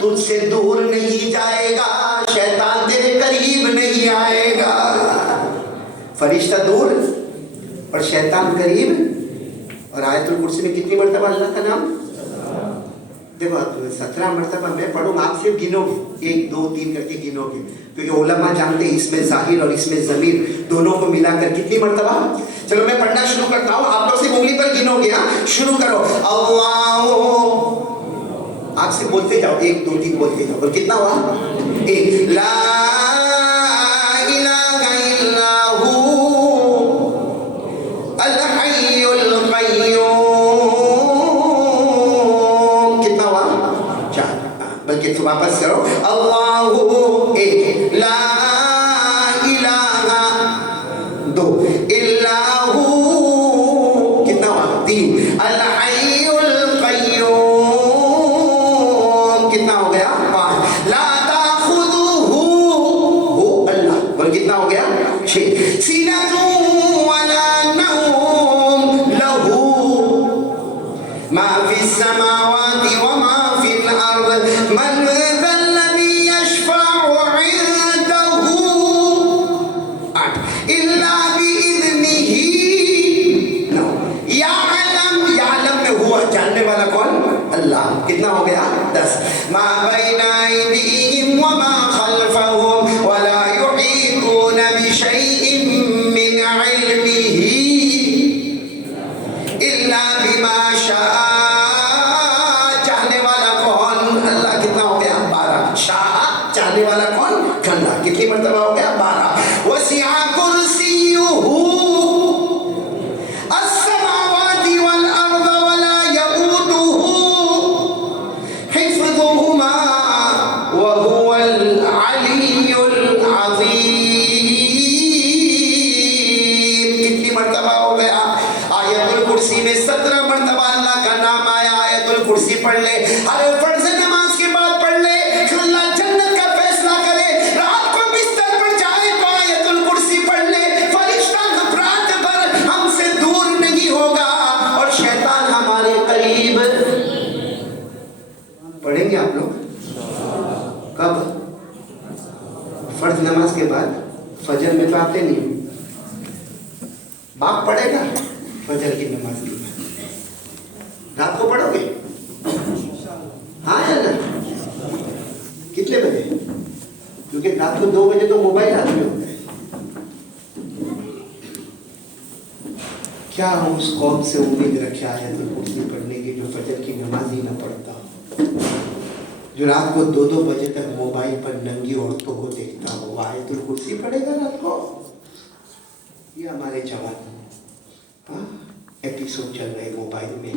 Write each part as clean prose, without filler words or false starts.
तुझसे दूर नहीं जाएगा, शैतान तेरे करीब नहीं आएगा। फरिश्ता दूर और शैतान करीब। और आयतुल कुर्सी में कितनी मर्तबा अल्लाह का नाम? देखो 17 मर्तबा मैं पढ़ूंगा, आप सिर्फ गिनोगे, 1 2 3 करके गिनोगे, क्योंकि उलमा जानते हैं इसमें ज़ाहिर और इसमें ज़मीर दोनों को मिलाकर कितनी मर्तबा। चलो मैं पढ़ना शुरू करता हूँ, आप लोग सिर्फ उंगली पर गिनोगे। हाँ शुरू करो। अल्लाह, आपसे बोलते जाओ, 1 2 3 बोलते जाओ। और कितना हुआ? 1। ला इलाहा इल्लहू अल हय्युल क़य्यूम। कितना हुआ? 4। बल्कि तुम वापस करो। अल्लाहू 1, ला इलाहा 2, इल्लहू कितना हुआ? 3, अल हय्युल क़य्यूम कितना हो गया? 5, ला ताखुदुहु अल्लाह, और कितना हो गया? 6, सीनतुन वला नौम लहू मा फिस समावाति व मा फिल अर्द मन ज़ल्लज़ी यशफ़अु इंदहु 8 इल्ला बिइज़्निही 9 याअलम में हुआ जानने वाला कौन? अल्लाह। कितना हो गया? 10 मा बैना अयदीहिम व मा खल्फहुम व ला युहीतूना बिशैइन मिन इल्मिही इल्ला बिमा शाअ। चाहने वाला कौन? अल्लाह। कितना हो गया? 12 शाअ चाहने वाला कौन? अल्लाह। कितनी मर्तबा हो गया? 12 वसिअ कुर्सियुहु अस्समावाति वल अर्द व ला यऊदुहु हिफ्ज़ुहुमा व हुवल अलियुल अज़ीम। कितनी मर्तबा हो गया? आयतुल कुर्सी में 17 मर्तबा अल्लाह का नाम आया। आयतुल कुर्सी पढ़ ले, हर फर्ज नमाज के बाद पढ़ ले, अल्लाह जन्नत का फैसला करे। रात को बिस्तर पर जाए तो आयतुल कुर्सी पढ़ ले, फरिश्ता रात भर हमसे दूर नहीं होगा और शैतान हमारे करीब। पढ़ेंगे आप लोग? कब? फर्ज नमाज के बाद। फजर में तो आते नहीं, बाप पढ़ेगा फजर की नमाज के बाद। रात को पढ़ोगे? हाँ या ना? कितने बजे? क्योंकि रात को 2 बजे तो मोबाइल हाथ में होता है। क्या हम उस कौम से उम्मीद रखे आयतुल कुर्सी पढ़ने की जो फजर की नमाज ही ना पढ़ता, जो रात को 2 बजे तक मोबाइल पर नंगी औरतों को देखता हो? वो आयतुल कुर्सी पढ़ेगा रात को? ये हमारे जवान एपिसोड चल रहे मोबाइल में,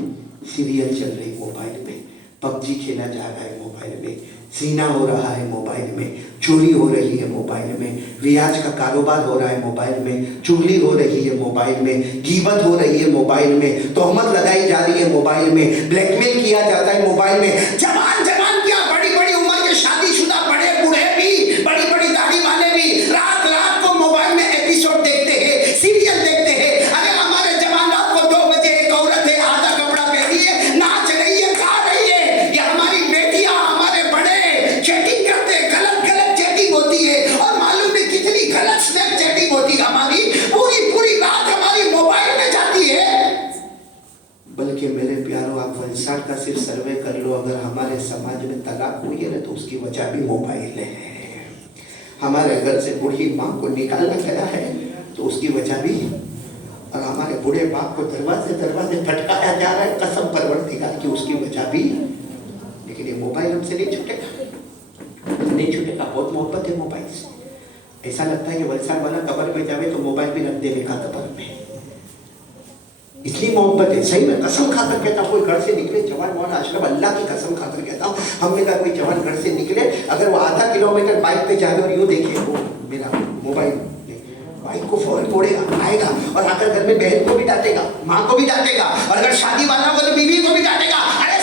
सीरियल चल रही मोबाइल में, पबजी खेला जा रहा है मोबाइल में, सीना हो रहा है मोबाइल में, चोरी हो रही है मोबाइल में, रियाज का कारोबार हो रहा है मोबाइल में, चुगली हो रही है मोबाइल में, गीबत हो रही है मोबाइल में, तोहमत लगाई जा रही है मोबाइल में, ब्लैकमेल किया जाता है मोबाइल में। जवान जवान क्या, बड़ी बड़ी उम्र के शादीशुदा बड़े बूढ़े भी, बड़ी बड़ी दाढ़ी वाले भी रात रात को मोबाइल में एपिसोड देखते हैं, सीरियल देखते हैं। अरे हमारे जवान रात को 2 बजे एक औरत है, आधा कपड़ा पहनी है, नाच रही है, गा रही है। ये हमारी बेटियां, हमारे बड़े चैटिंग करते हैं, गलत गलत चैटिंग होती है, और मालूम नहीं कितनी गलत स्नैप चैटिंग होती है। हमारी पूरी पूरी रात हमारी मोबाइल में जाती है। बल्कि मेरे प्यारों, आप वलसाड का सिर्फ सर्वे कर लो, अगर हमारे समाज में तलाक हुई है ना तो उसकी वजह भी मोबाइल है। हमारे घर से बूढ़ी माँ को निकाला गया है तो उसकी वजह भी, और हमारे बूढ़े बाप को दरवाजे दरवाजे फटकाया जा रहा है, कसम परवरदिगार की, उसकी वजह भी। लेकिन ये मोबाइल हमसे नहीं छूटेगा, नहीं छूटेगा। बहुत मोहब्बत है मोबाइल से। ऐसा लगता है कि वलसाड वाला कबर में जावे तो मोबाइल भी रख देने का कबर में, इतनी मोहब्बत है। सही में कसम खाकर कहता हूँ, कोई घर से निकले जवान मौलाना अशरफ, अल्लाह की कसम खाकर कहता हूँ, हमने कहा कोई जवान घर से निकले, अगर वो आधा किलोमीटर बाइक पे जाए और यूँ देखे वो मेरा मोबाइल, बाइक को फौरन मोड़ेगा, आएगा और आकर घर में बहन को भी डांटेगा, माँ को भी डांटेगा, और अगर शादी वाला हो तो बीवी को भी डांटेगा। अरे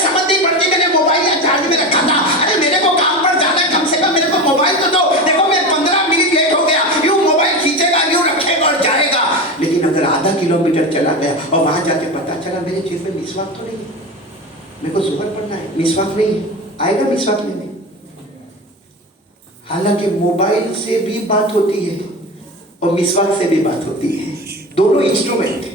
गया और वहाँ जाके पता चला मेरे जेब में मिसवाक तो नहीं है, मेरे को ज़ुहर पढ़ना है, मिसवाक नहीं है, आएगा मिसवाक लेने? हालांकि मोबाइल से भी बात होती है और मिसवाक से भी बात होती है, दोनों इंस्ट्रूमेंट है।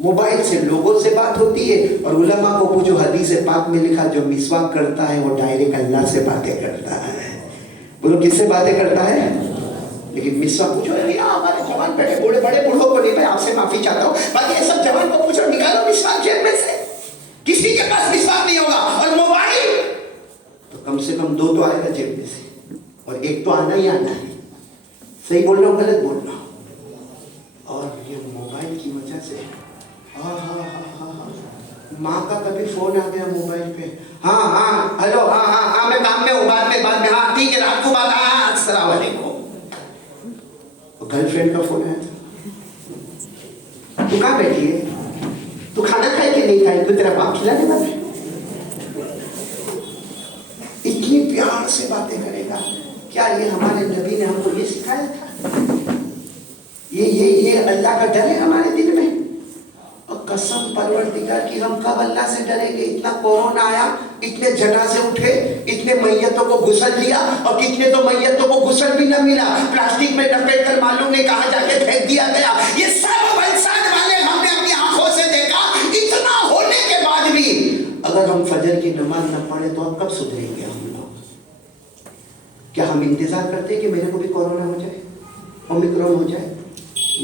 मोबाइल से लोगों से बात होती है और उलमा को पूछो, हदीस पाक में लिखा जो मिसवाक करता है वो डायरेक्ट अल्लाह से बातें करता है। बोलो किससे बातें करता है? लेकिन मिसवाक पूछो, अरे यार हमारे जवान बैठे बूढ़े बड़े बूढ़ों को नहीं, मैं आपसे माफी चाहता हूँ, बाकी ये सब जवान को पूछो, निकालो मिसवाक जेब में से, किसी के पास मिसवाक नहीं होगा। और मोबाइल तो कम से कम 2 तो आएगा जेब में से और 1 तो आना ही आना है। सही बोल रहा हूँ गलत बोल रहा हूँ? और ये मोबाइल की वजह से माँ का कभी फोन आ गया मोबाइल पे, हाँ हेलो, हाँ मैं काम में हूँ, बाद में हाँ ठीक है, रात को बात, हाँ अस्सलाम वालेकुम। गर्लफ्रेंड का फोन आया था, तू कहाँ बैठी है, तू खाना खाए कि नहीं खाए, तू तेरा बाप खिलाने वाला है? इतनी प्यार से बातें करेगा। क्या ये हमारे नबी ने हमको ये सिखाया था? ये अल्लाह का डर है हमारे दिल में? और कसम परवरदिगार की, हम कब अल्लाह से डरेंगे? इतना कोरोना आया, इतने जनाजे उठे, इतने मैयतों को गुसल लिया और कितने तो मैयतों को गुसल भी न मिला, प्लास्टिक में लपेट कर मालूम नहीं कहाँ जाके फेंक दिया गया। ये सब वलसाड वाले हमने अपनी आंखों से देखा। इतना होने के बाद भी अगर हम फजर की नमाज न पढ़े तो अब कब सुधरेंगे हम लोग? क्या हम इंतजार करते हैं कि मेरे को भी कोरोना हो जाए, ओमिक्रॉन हो जाए,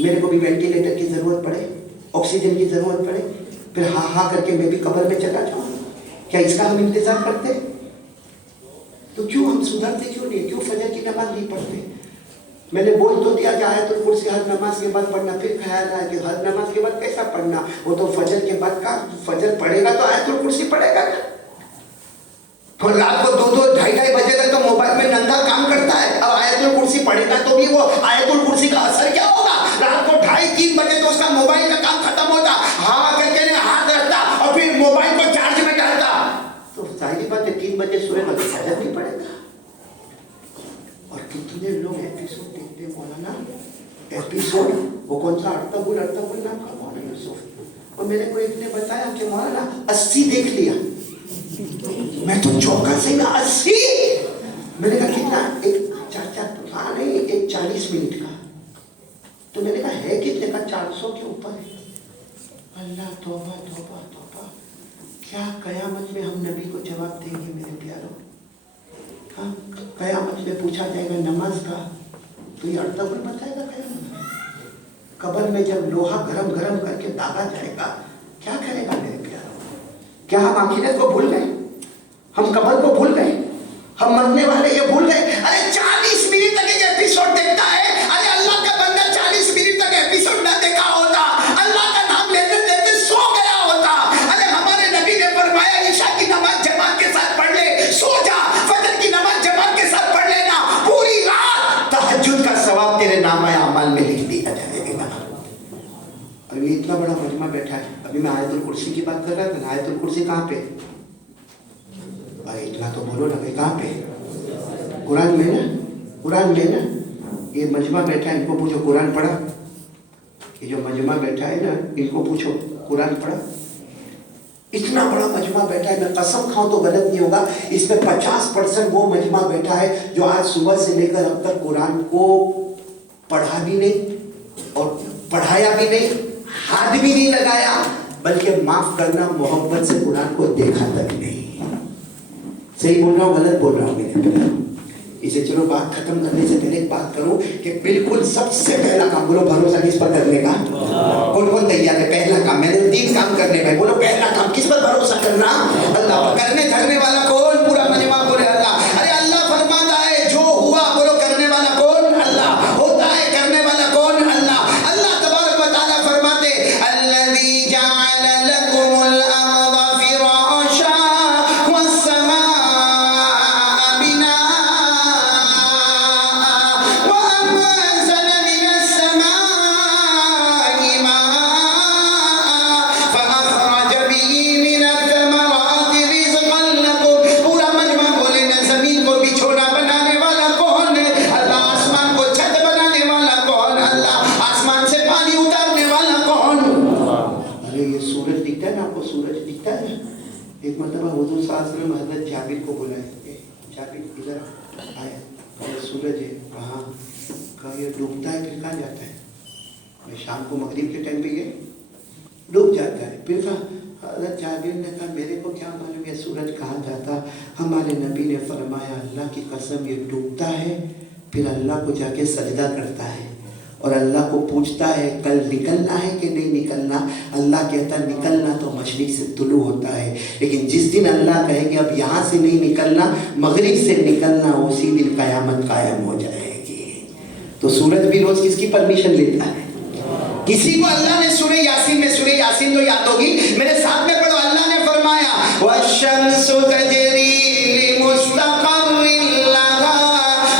मेरे को भी वेंटिलेटर की जरूरत पड़े, ऑक्सीजन की जरूरत पड़े, फिर हाँ करके मैं भी कब्र में चला जाऊं? क्या इसका हम इंतजार करते? तो क्यों हम सुधरते क्यों नहीं? क्यों फजर की नमाज नहीं पढ़ते? मैंने बोल तो दिया कि आयतुल कुर्सी हर नमाज के बाद पढ़ना, फिर ख्याल आया कि हर नमाज के बाद कैसा पढ़ना? वो तो फजर के बाद का, फजर पढ़ेगा तो आयतुल कुर्सी पढ़ेगा ना। और रात को 2-2 ढाई बजे तक तो मोबाइल में नंगा काम करता है, अब आयतुल कुर्सी पढ़ेगा तो भी वो आयतुल कुर्सी का असर क्या होगा? रात को 2:30-3 बजे तो उसका मोबाइल का काम खत्म होता, हाँ करके हाथ रखता और फिर मोबाइल को चार्ज में डालता, तो जाहिर बात है 3 बजे सोएगा तो फजर नहीं पड़ेगा। और कितने लोग एपिसोड देखते हैं मौलाना, एपिसोड वो कौन सा अर्तगुल नाम का मौलाना यूसुफ, और मेरे को एक ने बताया कि मौलाना 80 देख लिया। मैं तो चौंका से ना, 80? मैंने कहा कितना? एक 4 नहीं, एक 40 मिनट का। तो मैंने कहा है कितने का? 400 के ऊपर है। अल्लाह तौबा तौबा तौबा, क्या कयामत में हम नबी को जवाब देंगे मेरे प्यारों? हाँ, कयामत में पूछा जाएगा नमाज का, तो ये अर्तगुल बताएगा कयामत में। कब्र में जब लोहा गरम करके दागा जाएगा, क्या करेगा मेरे प्यारों? क्या हम आखिरत को भूल गए? हम कब्र को भूल गए? हम मरने वाले ये भूल गए? अरे 40 मिनट तक एक एपिसोड देखता है। अरे अल्लाह का बंदा 40 मिनट तक एपिसोड ना देखा होता, अल्लाह का नाम लेते लेते सो गया होता। अरे हमारे नबी ने फरमाया ईशा की नमाज जमात के साथ पढ़ ले, सो जा, फजर की नमाज जमात के साथ पढ़ लेना, पूरी रात तहज्जुद का सवाब तेरे नामा अमाल में लिख दिया जाएगा। अभी इतना बड़ा मजमा बैठा है, अभी मैं आयतुल कुर्सी की बात कर रहा था ना, आयतुल कुर्सी कहाँ पे? भाई इतना तो बोलो ना भाई, कहाँ पे? कुरान में ना, कुरान में ना। ये मजमा बैठा है, इनको पूछो कुरान पढ़ा? ये जो मजमा बैठा है ना, इनको पूछो कुरान पढ़ा? इतना बड़ा मजमा बैठा है, मैं कसम खाऊं तो गलत नहीं होगा, इसमें 50% वो मजमा बैठा है जो आज सुबह से लेकर अब तक कुरान को पढ़ा भी नहीं और पढ़ाया भी नहीं, हाथ भी नहीं लगाया, बल्कि माफ करना मोहब्बत से कुरान को देखा तक नहीं। सही बोल रहा हूँ गलत बोल रहा हूँ मेरे? इसे चलो बात खत्म करने से पहले एक बात करूं कि बिल्कुल सबसे पहला काम, बोलो भरोसा किस पर करने का? कौन तैयार है? पहला काम, मैंने 3 काम करने का, बोलो पहला काम किस पर भरोसा करना? अल्लाह पर। करने धरने वाला कौन? पूरा मजमा बोले अल्लाह। अरे अल्लाह फरमाता है जो हुआ, बोलो करने वाला कौन? अल्लाह। होता है करने वाला कौन? अल्लाह। अल्लाह तबारक व तआला फरमाते अल्लज़ी जअल लकुमुल अर्ज़ फिराशा वस्समा एक मरतबा हुजूर सल्लल्लाहु अलैहि वसल्लम हज़रत जाबिर को बुलाए, जाबिर इधर आया, कहा सूरज है कहाँ, कहा ये डूबता है फिर कहाँ जाता है, मैं शाम को मगरिब के टाइम पे ये डूब जाता है। फिर कहा हज़रत जाबिर ने कहा मेरे को क्या मालूम ये सूरज कहाँ जाता, हमारे नबी ने फरमाया अल्लाह की कसम ये डूबता है फिर अल्लाह को जाके सजदा करता है और अल्लाह को पूछता है कल निकलना है कि नहीं निकलना। अल्लाह कहता है निकलना तो मशरिक से तुलू होता है, लेकिन जिस दिन अल्लाह कहेंगे अब यहाँ से नहीं निकलना, मगरिब से निकलना, उसी दिन क़यामत कायम हो जाएगी। तो सूरज भी रोज किसकी परमिशन लेता है? किसी को अल्लाह ने सूरह यासीन में, सूरह यासीन तो याद होगी, मेरे साथ में पढ़ो, अल्लाह ने फरमाया वश्शम्सु तजरी लिमुस्तक़र्रिन लहा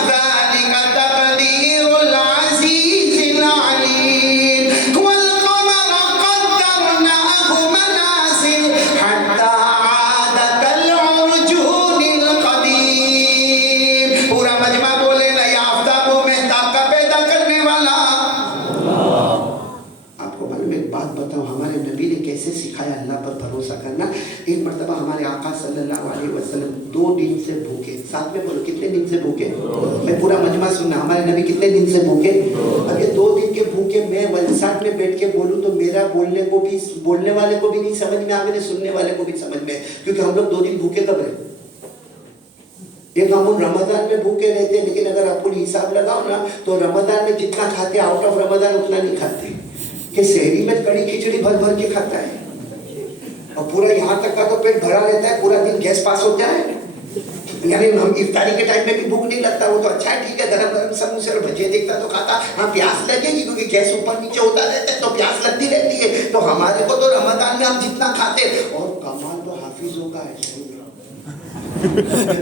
ज़ालिका तक़दीरुल अज़ीज़िल अलीम वल क़मरा क़द्दरनाहु मनाज़िल हत्ता आदा कल उर्जूनिल क़दीम। पूरा मजमा बोले ना या आफ्ताब को मेहताब का पैदा करने वाला। आपको मालूम एक बात बताऊं, हमारे नबी ने कैसे सिखाया अल्लाह पर भरोसा करना। एक मरतबा हमारे आका सल्लल्लाहु अलैहि वसल्लम 2 दिन से भूखे, साथ में बोलो कितने दिन से भूखे, मैं पूरा मजमा सुनना, हमारे नबी कितने दिन से भूखे। अब ये 2 दिन के भूखे मैं वलसाड में बैठ के बोलूं तो मेरा बोलने वाले को भी नहीं समझ में आ, मेरे सुनने वाले को भी समझ में, क्योंकि हम लोग 2 दिन भूखे कब रहे। एक हम रमजान में भूखे रहते हैं, लेकिन अगर अपन हिसाब लगाओ ना तो रमजान में जितना खाते आउट ऑफ रमजान उतना नहीं खाते, कि शहरी में कड़ी खिचड़ी भर भर के खाता है और पूरा यहाँ तक का तो पेट भरा रहता है, पूरा दिन गैस पास होता है। यानी हम इफ्तारी के टाइम में भी भूख नहीं लगता, वो तो अच्छा है ठीक है, गरम गरम समोसे और भजिया देखता तो खाता, हाँ प्यास लगेगी क्योंकि गैस ऊपर नीचे होता रहता है तो प्यास लगती रहती है। तो हमारे को तो रमजान में हम जितना खाते, और कमाल तो हाफिजों का है,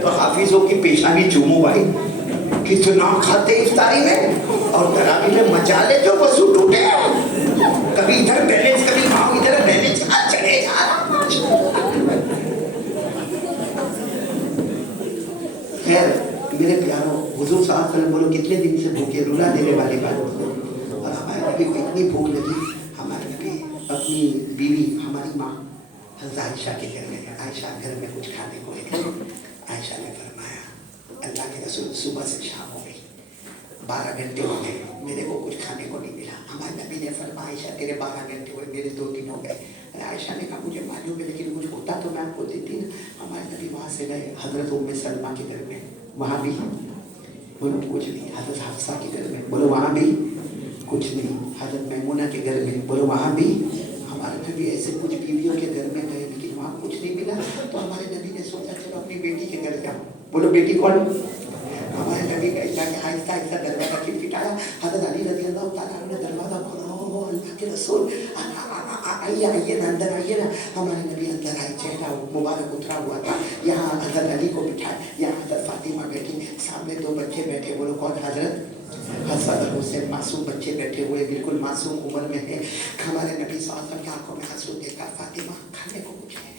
तो हाफिजों की पेशानी चूमू भाई, कितना खाते इफ्तारी में और तरावी में मजा ले जो वजू टूटे, कभी इधर बैलेंस कभी वहां इधर बैलेंस चले जा रहा। खैर मेरे प्यारों, हुजूर साहब सल्लल्लाहु अलैहि वसल्लम बोलो कितने दिन से भूखे, रुला देने वाली बात। और हमारे नबी को इतनी भूख लगी, हमारे नबी अपनी बीवी हमारी माँ हज़रत आयशा के घर में, आयशा घर में कुछ खाने को है। आयशा ने फरमाया अल्लाह के रसूल सुबह से शाम हो गई, 12 घंटे हो गए, मेरे को कुछ खाने को नहीं मिला। हमारे नबी ने फरमाया आयशा तेरे 12 घंटे हुए, मेरे 2 दिन हो गए। आयशा ने कहा मुझे मालूम है लेकिन कुछ होता तो मैं आपको देती ना। हमारे नबी वहाँ से गए हज़रत उम्मे सलमा के घर में, वहाँ भी बोलो कुछ नहीं। हज़रत हफ्सा के घर में, बोलो वहाँ भी कुछ नहीं। हज़रत मैमूना के घर में, बोलो वहाँ भी। हमारे नबी ऐसे कुछ बीवियों के घर में गए लेकिन वहाँ कुछ नहीं मिला। तो हमारे नबी ने सोचा चलो अपनी बेटी के घर जाओ। बोलो बेटी कौन? हमारे नबी का जाके आहिस्ता आहिस्ता दरवाजा खटखटाया। हज़रत अली रज़ी अल्लाह तआला ने दरवाजा खोला, अल्लाह के रसूल आइए आइए ना, अंदर आइए ना। हमारे नबी अंदर आए, चेहरा मुबारक उतरा हुआ था। यहाँ हज़रत अली को बिठाया, यहाँ हज़रत फातिमा बैठी, सामने 2 बच्चे बैठे। बोलो कौन? हज़रत हसन हुसैन, मासूम बच्चे बैठे हुए, बिल्कुल मासूम उम्र में है। हमारे नबी सल्लल्लाहु अलैहि वसल्लम की आंखों में आंसू देखा, फातिमा खाने को कुछ है,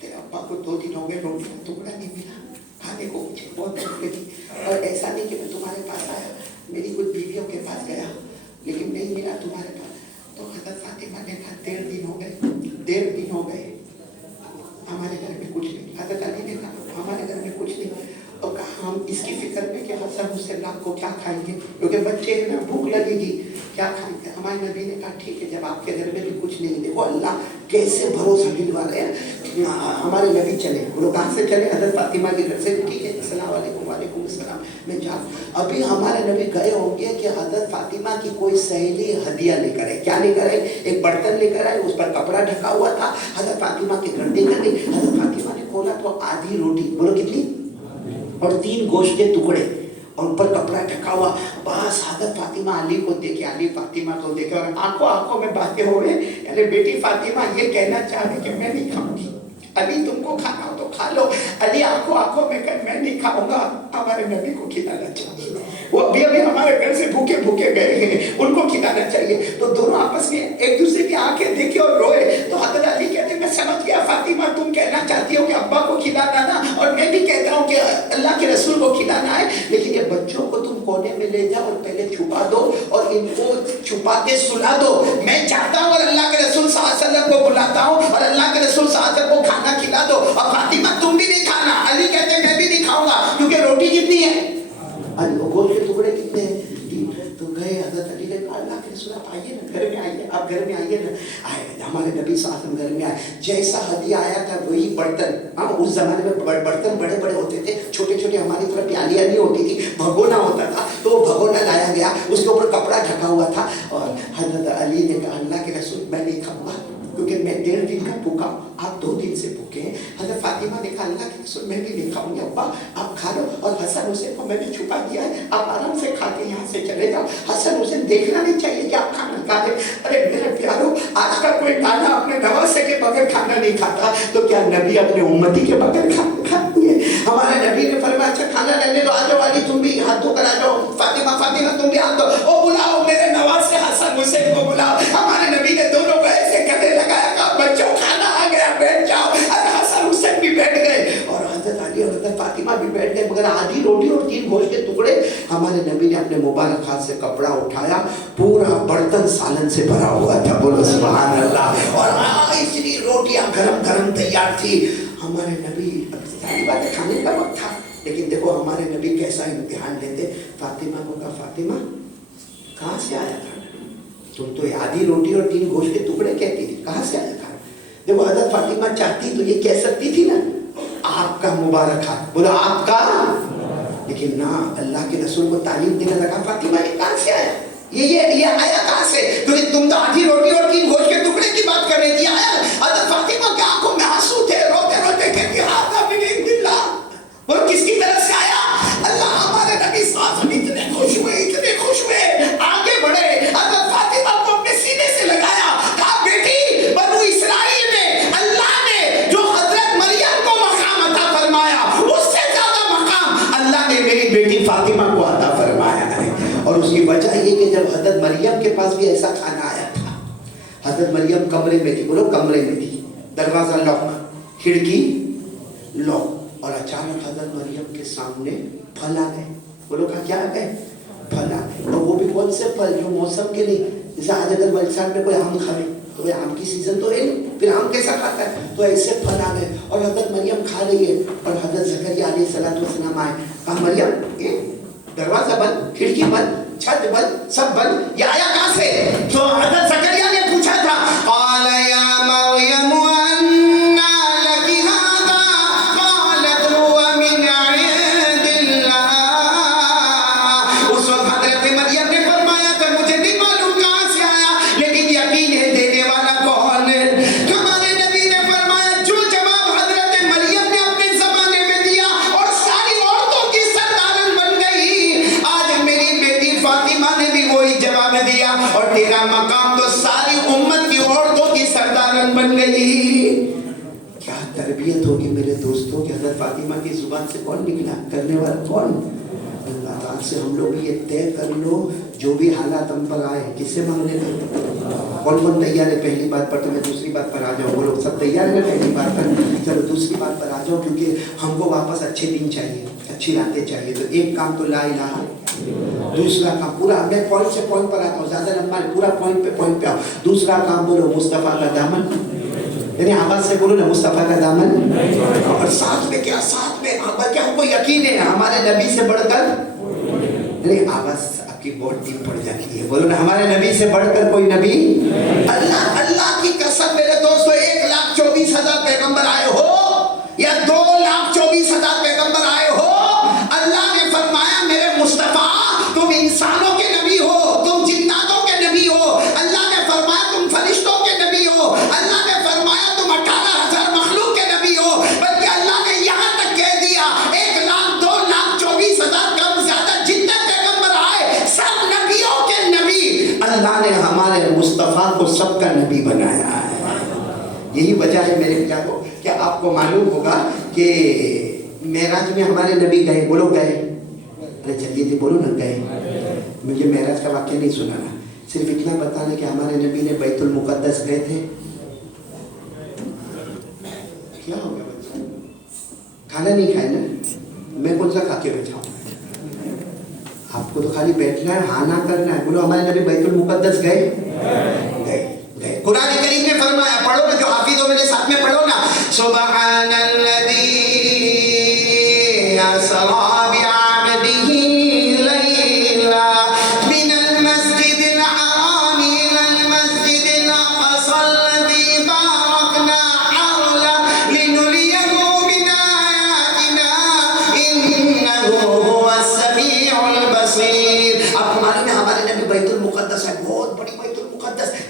तेरे अब्बा को 2 दिन हो गए रोटी का टुकड़ा नहीं मिला, खाने को मुझे बहुत भूख लगी। और ऐसा नहीं कि मैं तुम्हारे पास आया, मेरी कुछ बीवियों के पास गया लेकिन नहीं मिला तुम्हारे पास। तो हज़रत फातिमा ने कहा 1.5 दिन हो गए, 1.5 दिन हो गए, हमारे घर में कुछ नहीं। हज़रत अली ने कहा हमारे घर में कुछ नहीं। और कहा हम इसकी फिक्र में कि हसन हुसैन रात को क्या खाएंगे, क्योंकि बच्चे हैं ना, भूख लगेगी, क्या खाएंगे। हमारे नबी ने कहा ठीक है, जब आपके घर में भी कुछ नहीं। देखो अल्लाह कैसे भरोसा दिलवा रहे हैं। हमारे नबी चले, वो कहाँ से चले? हज़रत फातिमा के घर से। ठीक है अस्सलाम वालेकुम, वालेकुम अस्सलाम, मैं जा। अभी हमारे नबी गए होंगे कि हज़रत फातिमा की कोई सहेली हदिया लेकर आए। क्या लेकर आए? एक बर्तन लेकर आए, उस पर कपड़ा ढका हुआ था। हज़रत फातिमा के घर देखा नहीं, हज़रत फातिमा ने खोला तो आधी रोटी, बोलो कितनी, और 3 गोश्त के टुकड़े और ऊपर कपड़ा ढका हुआ। बस हज़रत फातिमा अली को देखे, अली फातिमा को देखे और आंखों आंखों में बातें हो रही। अरे बेटी फातिमा ये कहना चाह रही कि मैं नहीं खाऊंगी, अली तुमको खाना हो तो खा लो। अली आंखों आंखों में कह मैं नहीं खाऊंगा, हमारे नबी को खिलाना चाहिए, वो अभी अभी हमारे घर से भूखे भूखे गए हैं, उनको खिलाना चाहिए। तो दोनों आपस में एक दूसरे की आंखें देखे और रोए। तो हज़रत अली कहते मैं समझ गया फातिमा तुम कहना चाहती हो कि अब्बा को खिलाना ना, और मैं भी कहता हूँ कि अल्लाह के रसूल को खिलाना है, लेकिन ये बच्चों को तुम कोने में ले जाओ और पहले छुपा दो और इनको छुपा के सुला दो। मैं चाहता हूँ और अल्लाह के रसूल सल्लल्लाहु अलैहि वसल्लम को बुलाता हूँ और अल्लाह के रसूल सल्लल्लाहु अलैहि वसल्लम को खाना खिला दो। अरे वो गोश्त के टुकड़े कितने हैं? तो गए हजरत अली ने कहा अल्लाह के रसूल आप आइए ना, घर में आइए, आप घर में आइए ना। आए हमारे नबी साहब घर में आए, जैसा हदिया आया था वही बर्तन। हाँ, उस जमाने में बर्तन बड़े बड़े होते थे, छोटे छोटे हमारी तरह प्यालियाँ नहीं होती थी, भगोना होता था। तो वो भगोना लाया गया, उसके ऊपर कपड़ा ढका हुआ था और हजरत अली ने कहा अल्लाह के रसूल मैं नहीं खाऊंगा क्योंकि मैं 1.5 दिन का भूखा हूँ, आप 2 दिन से भूखे हैं। हजरत फातिमा ने कहा अल्लाह के रसूल मैं भी नहीं खाऊंगी अब्बा, आप खा लो। और हसन हुसैन को मैंने छुपा दिया है, आप आराम से खा के यहाँ से चले जाओ। हसन हुसैन देखना नहीं चाहिए कि आप खाना खा रहे। अरे मेरे प्यारो, आज का कोई नाना अपने नवासे के बगैर खाना नहीं खाता, तो क्या नबी अपने उम्मती के बगैर खाती है? हमारे नबी ने फरमाया अच्छा खाना लेने दो, आ जाओ वाली तुम भी हाथ धोकर आ जाओ, फातिमा फातिमा तुम भी हाथ धो, ओ बुलाओ मेरे नवासे हसन हुसैन को बुलाओ। हमारे नबी ने दोनों को ऐसे गले लगाया, कहा बच्चों खाना आ गया बैठ जाओ। अरे हसन हुसैन भी बैठ गए और हजरत अली और हजरत फातिमा भी बैठ गए, मगर आधी रोटी और 3 गोश्त के टुकड़े। हमारे नबी ने अपने मुबारक हाथ से कपड़ा उठाया, पूरा बर्तन सालन से भरा हुआ था, बोलो सुभान अल्लाह। और इतनी रोटियां गरम गरम तैयार थी। हमारे नबी, सारी बातें खाने का वक्त था, लेकिन देखो हमारे नबी कैसा इम्तिहान लेते। फातिमा को कहा फातिमा कहाँ से आया था? तुम तो आधी रोटी और 3 गोश्त के टुकड़े कहती थी, कहाँ से आया था? देखो हजरत फातिमा चाहती तो ये कह सकती थी ना आपका मुबारक हाथ, बोलो आपका, लेकिन ना, अल्लाह के रसूल को तालीम देने लगा फातिमा ये कहाँ से आया, ये आया कहाँ से? क्योंकि तुम तो आधी रोटी और 3 गोश्त के टुकड़े की बात कर रही थी, आया। हजरत फातिमा की आंखों में आंसू थे, रोते रोते कहती हादा मिन इंदिल्लाह, बोलो किसकी तरफ से आया? अल्लाह। हमारे नबी साहब इतने खुश हुए, इतने खुश हुए, आगे बढ़े, हजरत फातिमा को अपने सीने से लगाया, कहा बेटी बनु इस्राइल में अल्लाह ने जो हजरत मरियम को मकाम अता फरमाया, उससे ज्यादा मकाम अल्लाह ने मेरी बेटी फातिमा को अता फरमाया है। और उसकी वजह ये कि जब हजरत मरियम के पास भी ऐसा खाना आया था, हजरत मरियम कमरे में थी, बोलो कमरे में थी, दरवाजा लॉक, खिड़की लॉक, और अचानक हजरत मरियम के सामने फल आ गए, बोलो का क्या आ गए? फल आ गए। और वो भी कौन से फल जो मौसम के लिए, जैसे आज अगर वलसाड में कोई आम खाए तो भाई आम की सीजन तो है नहीं, फिर आम कैसा खाता है, तो ऐसे फल आ गए। और हजरत मरियम खा रही है और हजरत ज़करिया अलैहिस्सलाम आए, कहा मरियम दरवाजा बंद, खिड़की बंद, छत बंद, सब बंद, ये आया कहाँ से? तो हजरत ज़करिया ने पूछा था, क़ाल या मरियम अन्ना लकी हादा, क़ालत हुवा मिन इंदिल्लाह। उस वक्त हजरत मरियम ने फरमाया था मुझे नहीं मालूम कहाँ से आया, लेकिन यकीन है देने वाला कौन है? हमारे नबी ने फरमाया जो जवाब हजरत मरियम ने अपने जमाने में दिया और सारी औरतों की सरदारन बन गई, आज मेरी बेटी फातिमा ने भी वही जवाब दिया और तेरा मकाम तो सारी उम्मत की औरतों की सरदारन बन गई। क्या तरबियत होगी मेरे दोस्तों कि हजरत फातिमा की जुबान से कौन निकला, करने वाला कौन? अल्लाह ताला से हम लोग भी ये तय कर लो, जो भी हालात हम पर आए किससे मांगने लगे? कौन कौन तैयार है? पहली बात पर तो मैं दूसरी बात पर आ जाऊँ, वो लोग सब तैयार है पहली बात पर, चलो दूसरी बात पर आ जाओ, क्योंकि हमको वापस अच्छे दिन चाहिए, अच्छी रातें चाहिए। तो एक काम तो ला इलाहा, दूसरा काम पूरा, मैं पॉइंट से पॉइंट पर आता हूँ, ज्यादा लंबा पूरा पॉइंट पे आओ। दूसरा काम बोलो मुस्तफ़ा का दामन, यानी आवाज से बोलो ना मुस्तफ़ा का दामन। और साथ में क्या, साथ में क्या हमको यकीन है हमारे नबी से बढ़कर, नहीं आवाज आपकी बहुत डीप पड़ जाती है, बोलो ना हमारे नबी से बढ़कर कोई नबी। अल्लाह अल्लाह की कसम मेरे दोस्तों, 1,24,000 पैगंबर आए हो या 2,24,000 पैगंबर आए हो, अल्लाह ने फरमाया मेरे मुस्तफ़ा तुम इंसानों के नबी हो, तुम जिन्नातों के नबी हो, अल्लाह ने फरमाया तुम फरिश्तों के नबी हो, अल्लाह ने फरमाया तुम 18,000 मखलूक के नबी हो, बल्कि अल्लाह ने यहाँ तक कह दिया 1,02,24,000 कम ज्यादा जितने पैगंबर आए सब नबियों के नबी, अल्लाह ने हमारे मुस्तफ़ा को सबका नबी बनाया है। यही वजह है मेरे प्यारों, क्या आपको मालूम होगा कि मेराज में हमारे नबी गए, बोलो गए, अरे जल्दी से बोलो ना गए। मुझे मेराज का वाक्य नहीं सुनाना, सिर्फ इतना बताना कि हमारे नबी ने बैतुल मुक़द्दस गए थे। क्या हो गया बच्चा, खाना नहीं खाए ना? मैं कौन सा खा के बैठाऊँ? आपको तो खाली बैठना है, हाँ ना करना है। बोलो हमारे नबी बैतुल मुक़द्दस गए, गए गए। कुरान करीम में फरमाया, पढ़ो ना, जो हाफिज हो मेरे साथ में पढ़ो ना, सुब्हानल्लज़ी अस्रा बिअब्दिही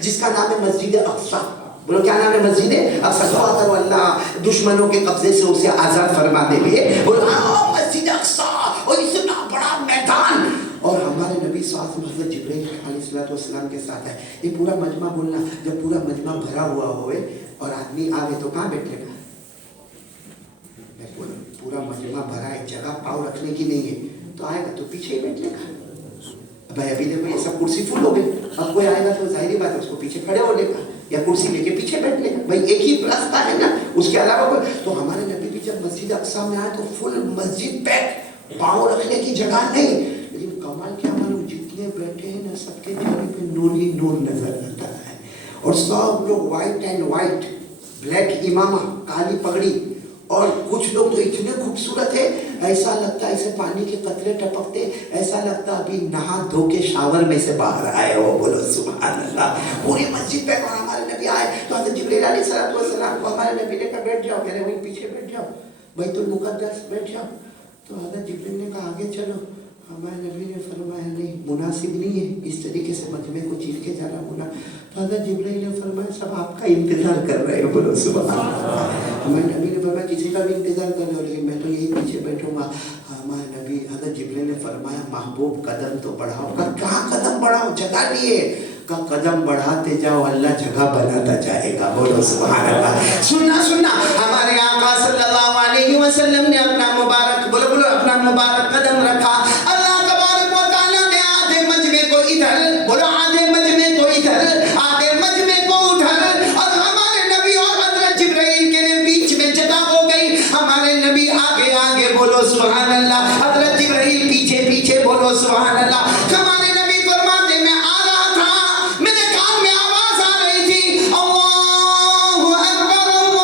جس کا نام ہے مسجد اقصی. بولو کیا نام ہے؟ مسجد اقصی. دعا کرو اللہ دشمنوں کے قبضے سے اسے آزاد فرما دے. بولو مسجد اقصی اور اتنا بڑا میدان. اور ہمارے نبی صلی اللہ علیہ وسلم حضرت جبرائیل علیہ السلام کے ساتھ ہے. یہ پورا مجمع بولنا جب پورا مجمع بھرا ہوا ہوئے اور آدمی آگے تو کہاں بیٹھے گا؟ پورا مجمع بھرا ہے, جگہ پاؤں رکھنے کی نہیں ہے تو آئے گا تو پیچھے ہی بیٹھنے کا. بھائی ابھی دیکھو یہ سب کرسی فل ہو گئی, اب کوئی آئے گا تو ظاہری بات ہے اس کو پیچھے کھڑے ہونے کا یا کرسی لے کے پیچھے بیٹھنے کا. بھائی ایک ہی راستہ ہے نا, اس کے علاوہ کوئی. تو ہمارے نبی بھی جب مسجد اقصی میں آئے تو فل مسجد پیک, پاؤں رکھنے کی جگہ نہیں. لیکن کمال کیا معلوم, جتنے بیٹھے ہیں نا سب کے چہرے پہ نور ہی نور نظر آتا ہے. اور سب لوگ وائٹ اینڈ وائٹ, بلیک امامہ, کالی پگڑی. اور کچھ لوگ تو اتنے خوبصورت ہے ایسا لگتا ہے ایسے پانی کے قطرے ٹپکتے, ایسا لگتا ابھی نہا دھو کے شاور میں سے باہر آئے ہو. بولو سبحان اللہ. پوری مسجد پہ اور ہمارے نبی آئے تو حضرت جبرائیل علیہ السلام کو ہمارے نبی نے کہا بیٹھ جاؤ, کہہ رہے وہیں پیچھے بیٹھ جاؤ, بیت المقدس بیٹھ جاؤ. تو حضرت جبرائیل نے کہا آگے چلو. ہمارے نبی نے فرمایا نہیں مناسب نہیں ہے اس طریقے سے مجمع کو چیر کے جانا ہونا. تو حضرت جبرائیل نے فرمایا سب آپ کا انتظار کر رہے ہیں. بولو سبحان اللہ. ہمارے نبی نے فرمایا کسی کا بھی انتظار کر رہے ہو لیکن میں تو یہی پیچھے بیٹھوں گا. ہمارے نبی حضرت جبرائیل نے فرمایا محبوب قدم تو بڑھاؤ. کہاں قدم بڑھاؤ, جگہ نہیں ہے. کا قدم بڑھاتے جاؤ اللہ جگہ بناتا جائے گا. بولو سبحان اللہ. سننا ہمارے آقا صلی اللہ علیہ وسلم نے اپنا مبارک بولو اپنا مبارک قدم رکھا. اللہ تبارک و تعالیٰ نے آدھے مجمع کو ادھر, بولو آدھے مجمع کو ادھر, آدھے مجمع کو ادھر, اور ہمارے نبی اور حضرت جبرائیل کے بیچ میں جگہ ہو گئی. ہمارے نبی آگے آگے, بولو سبحان اللہ, حضرت جبرائیل پیچھے پیچھے, بولو سبحان اللہ. ہمارے نبی فرماتے میں آ رہا تھا, میرے کان میں آواز آ رہی تھی اللہ اکبر اللہ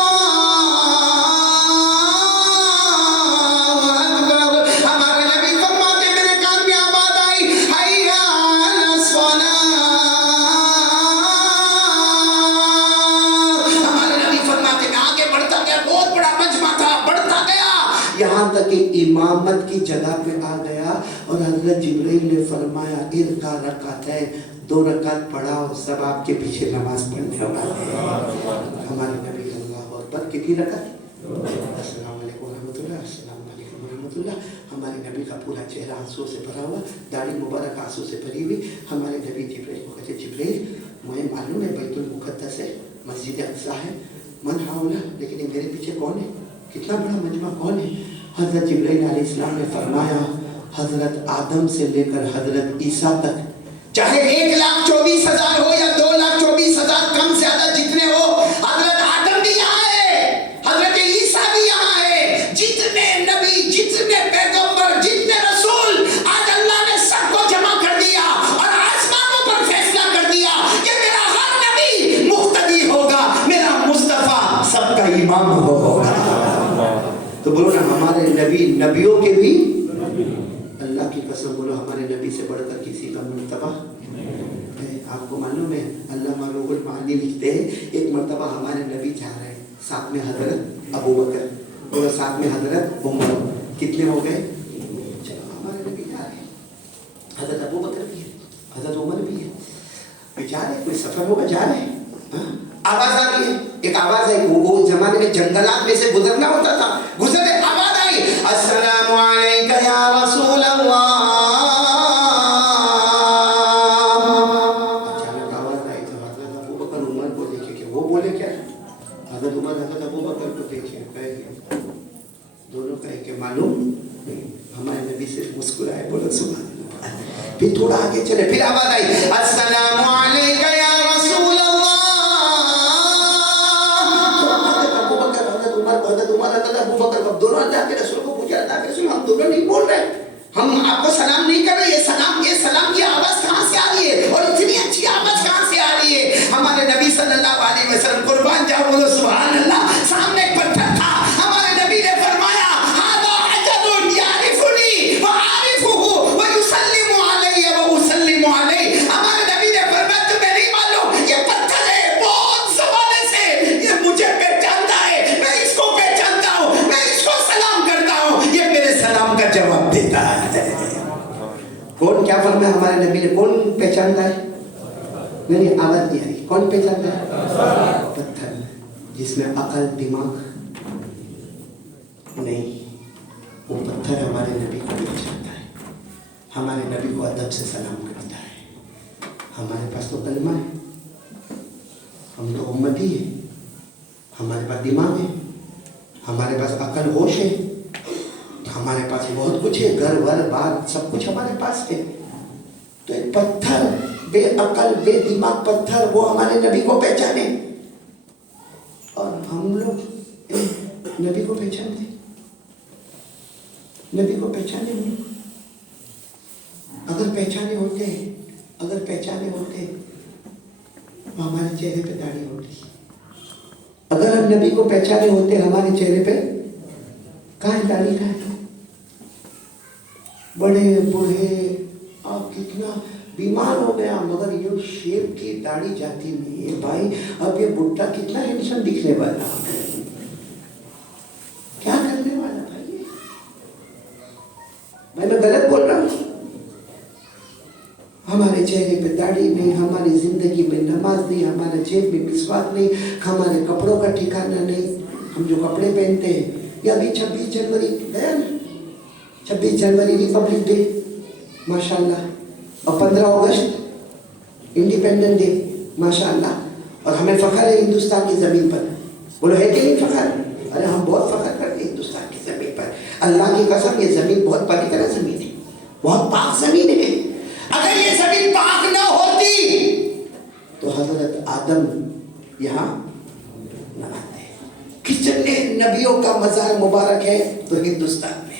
اکبر. ہمارے نبی فرماتے میرے کان میں آواز آئی حی علی الصلاۃ. ہمارے نبی فرماتے میں آگے بڑھتا گیا, بہت بڑا مجمع تھا, بڑھتا گیا یہاں تک کہ امامت کی جگہ پہ آ گیا. اور حضرت جبرائیل نے فرمایا ارکع رکعتین, 2 رکعت پڑھاؤ, سب آپ کے پیچھے نماز پڑھنے والے ہیں. ہمارے نبی اللہ اکبر کتنی رکعت؟ السلام علیکم ورحمۃ اللہ, السلام علیکم ورحمۃ اللہ. ہمارے نبی کا پورا چہرہ آنسو سے بھرا ہوا, داڑھی مبارک آنسو سے بھری ہوئی. ہمارے نبی جبرائیل کو کہتے جبرائیل مجھے معلوم ہے بیت المقدس ہے, مسجد اقصی ہے, من ہاؤلا, لیکن میرے پیچھے کون ہے, کتنا بڑا مجمع کون ہے؟ حضرت جبرائیل علیہ السلام نے فرمایا حضرت آدم سے لے کر حضرت عیسیٰ تک, چاہے 1,24,000 ہو یا 2,24,000, کم زیادہ جتنے ہو, حضرت آدم بھی یہاں ہے, حضرت عیسیٰ بھی یہاں ہے. جتنے نبی, جتنے پیغمبر, جتنے رسول, آج اللہ نے سب کو جمع کر دیا اور آسمانوں پر فیصلہ کر دیا کہ میرا ہر نبی مقتدی ہوگا, میرا مصطفیٰ سب کا امام ہوگا. تو بولو نا ہمارے نبی نبیوں کے بھی, اللہ کی قسم بولو ہمارے نبی سے بڑھ کر کسی کا مرتبہ. آپ کو معلوم ہے علامہ روح المعانی لکھتے ہیں ایک مرتبہ ہمارے نبی جا رہے ہیں, ساتھ میں حضرت ابو بکر, اور ساتھ میں حضرت عمر, کتنے ہو گئے؟ چلو ہمارے نبی جا رہے ہیں, حضرت ابو بکر بھی ہے, حضرت عمر بھی ہے, جا رہے, کوئی سفر ہوگا, جا رہے ہیں. آواز آ رہی ہے, ایک آواز آئی, وہ زمانے میں جنگلات میں سے گزرنا ہوتا تھا, گزرے آواز آئی السلام علیکہ یا رسول اللہ. اچانک آواز آئی تو حضرت ابو بکر عمر کو دیکھے کہ وہ بولے کیا, حضرت عمر حضرت ابو بکر کو دیکھے, کہے دونوں کہے کہ معلوم, ہمارے نبی صرف مسکرائے. بولو سبحان اللہ. پھر تھوڑا آگے چلے, پھر آواز آئی السلام علیکہ یا رسول اللہ. حضرت عمر حضرت ابو بکر اب دونوں اللہ کے رسول کو پوچھا, اللہ کے رسول ہم دونوں نہیں بول رہے, ہم آپ کو سلام نہیں کر رہے, یہ سلام کی آواز کہاں سے آ رہی ہے, اور اتنی اچھی آواز کہاں سے آ رہی ہے. ہمارے نبی صلی اللہ علیہ وسلم قربان جاؤ, بولو سبحان اللہ. سامنے ایک پتھر تھا, ہمارے نبی نے فرمایا ھذا حجر یعرفنی وأعرفه ويسلم علی وأسلم علیہ. ہمارے نبی نے فرمایا تمہیں نہیں معلوم یہ پتھر ہے, بہت زمانے سے یہ مجھے پہچانتا ہے, میں اس کو پہچانتا ہوں, میں اس کو سلام کرتا ہوں, یہ میرے سلام کا جواب دیتا ہے. کون کیا فرمایا ہمارے نبی نے, کون پہچانتا ہے؟ नहीं आवाज नहीं आ रही, कौन पहचानता है? पत्थर जिसमें अकल दिमाग नहीं, वो पत्थर हमारे नबी को पहचानता है, हमारे नबी को अदब से सलाम करता है। हमारे पास तो कलमा है, हम तो उम्मती है, हमारे पास दिमाग है, हमारे पास अकल होश है, हमारे पास बहुत कुछ है, घर वर बात सब कुछ हमारे पास है। तो एक पत्थर बेअकल बेदिमाग पत्थर वो हमारे नबी को पहचाने, और हम लोग नबी को पहचानते, नबी को पहचाने हम लोग। अगर पहचाने होते तो हमारे चेहरे पे दाढ़ी होती। अगर हम नबी को पहचाने होते हमारे चेहरे पे कहाँ है दाढ़ी, कहाँ है? बड़े बूढ़े आप कितना बीमार हो गया, मगर ये शेप की दाढ़ी जाती नहीं है भाई। अब ये बुढ़ा कितना हैंडसम दिखने वाला, क्या करने वाला भाई? मैं गलत बोल रहा हूँ? हमारे चेहरे पे दाढ़ी नहीं, हमारी जिंदगी में नमाज नहीं, हमारे जेब में मिसवाक नहीं, हमारे कपड़ों का ठिकाना नहीं। हम जो कपड़े पहनते हैं, या अभी 26 जनवरी गया ना, 26 जनवरी रिपब्लिक डे माशाल्लाह, और 15 अगस्त इंडिपेंडेंस डे माशाल्लाह, और हमें फख्र है हिंदुस्तान की ज़मीन पर। बोलो है कि नहीं फख्र? अरे हम बहुत फख्र करते हैं हिंदुस्तान की ज़मीन पर। अल्लाह की कसम ये ज़मीन बहुत पवित्र ज़मीन है, बहुत पाक ज़मीन है। अगर ये ज़मीन पाक न होती तो हज़रत आदम यहाँ न आते। कितने नबियों का मज़ार मुबारक है तो हिंदुस्तान में,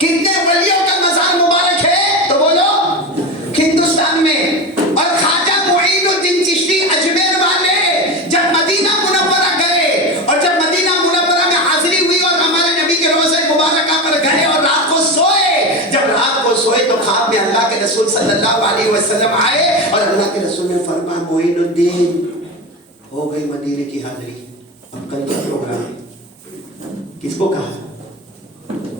कितने वलियों का मज़ार मुबारक है तो बोलो हिंदुस्तान में। और ख्वाजा मोइनुद्दीन चिश्ती अजमेर वाले जब मदीना मुनव्वरा गए, और जब मदीना मुनव्वरा में हाजिरी हुई और हमारे नबी के रोज़े मुबारक पर गए और रात को सोए, जब रात को सोए तो ख्वाब में अल्लाह के रसूल सल्लल्लाहु अलैहि वसल्लम आए और अल्लाह के रसूल ने फरमाया मोइनुद्दीन हो गई मदीने की हाजिरी, अब कल का प्रोग्राम है। किसको कहा?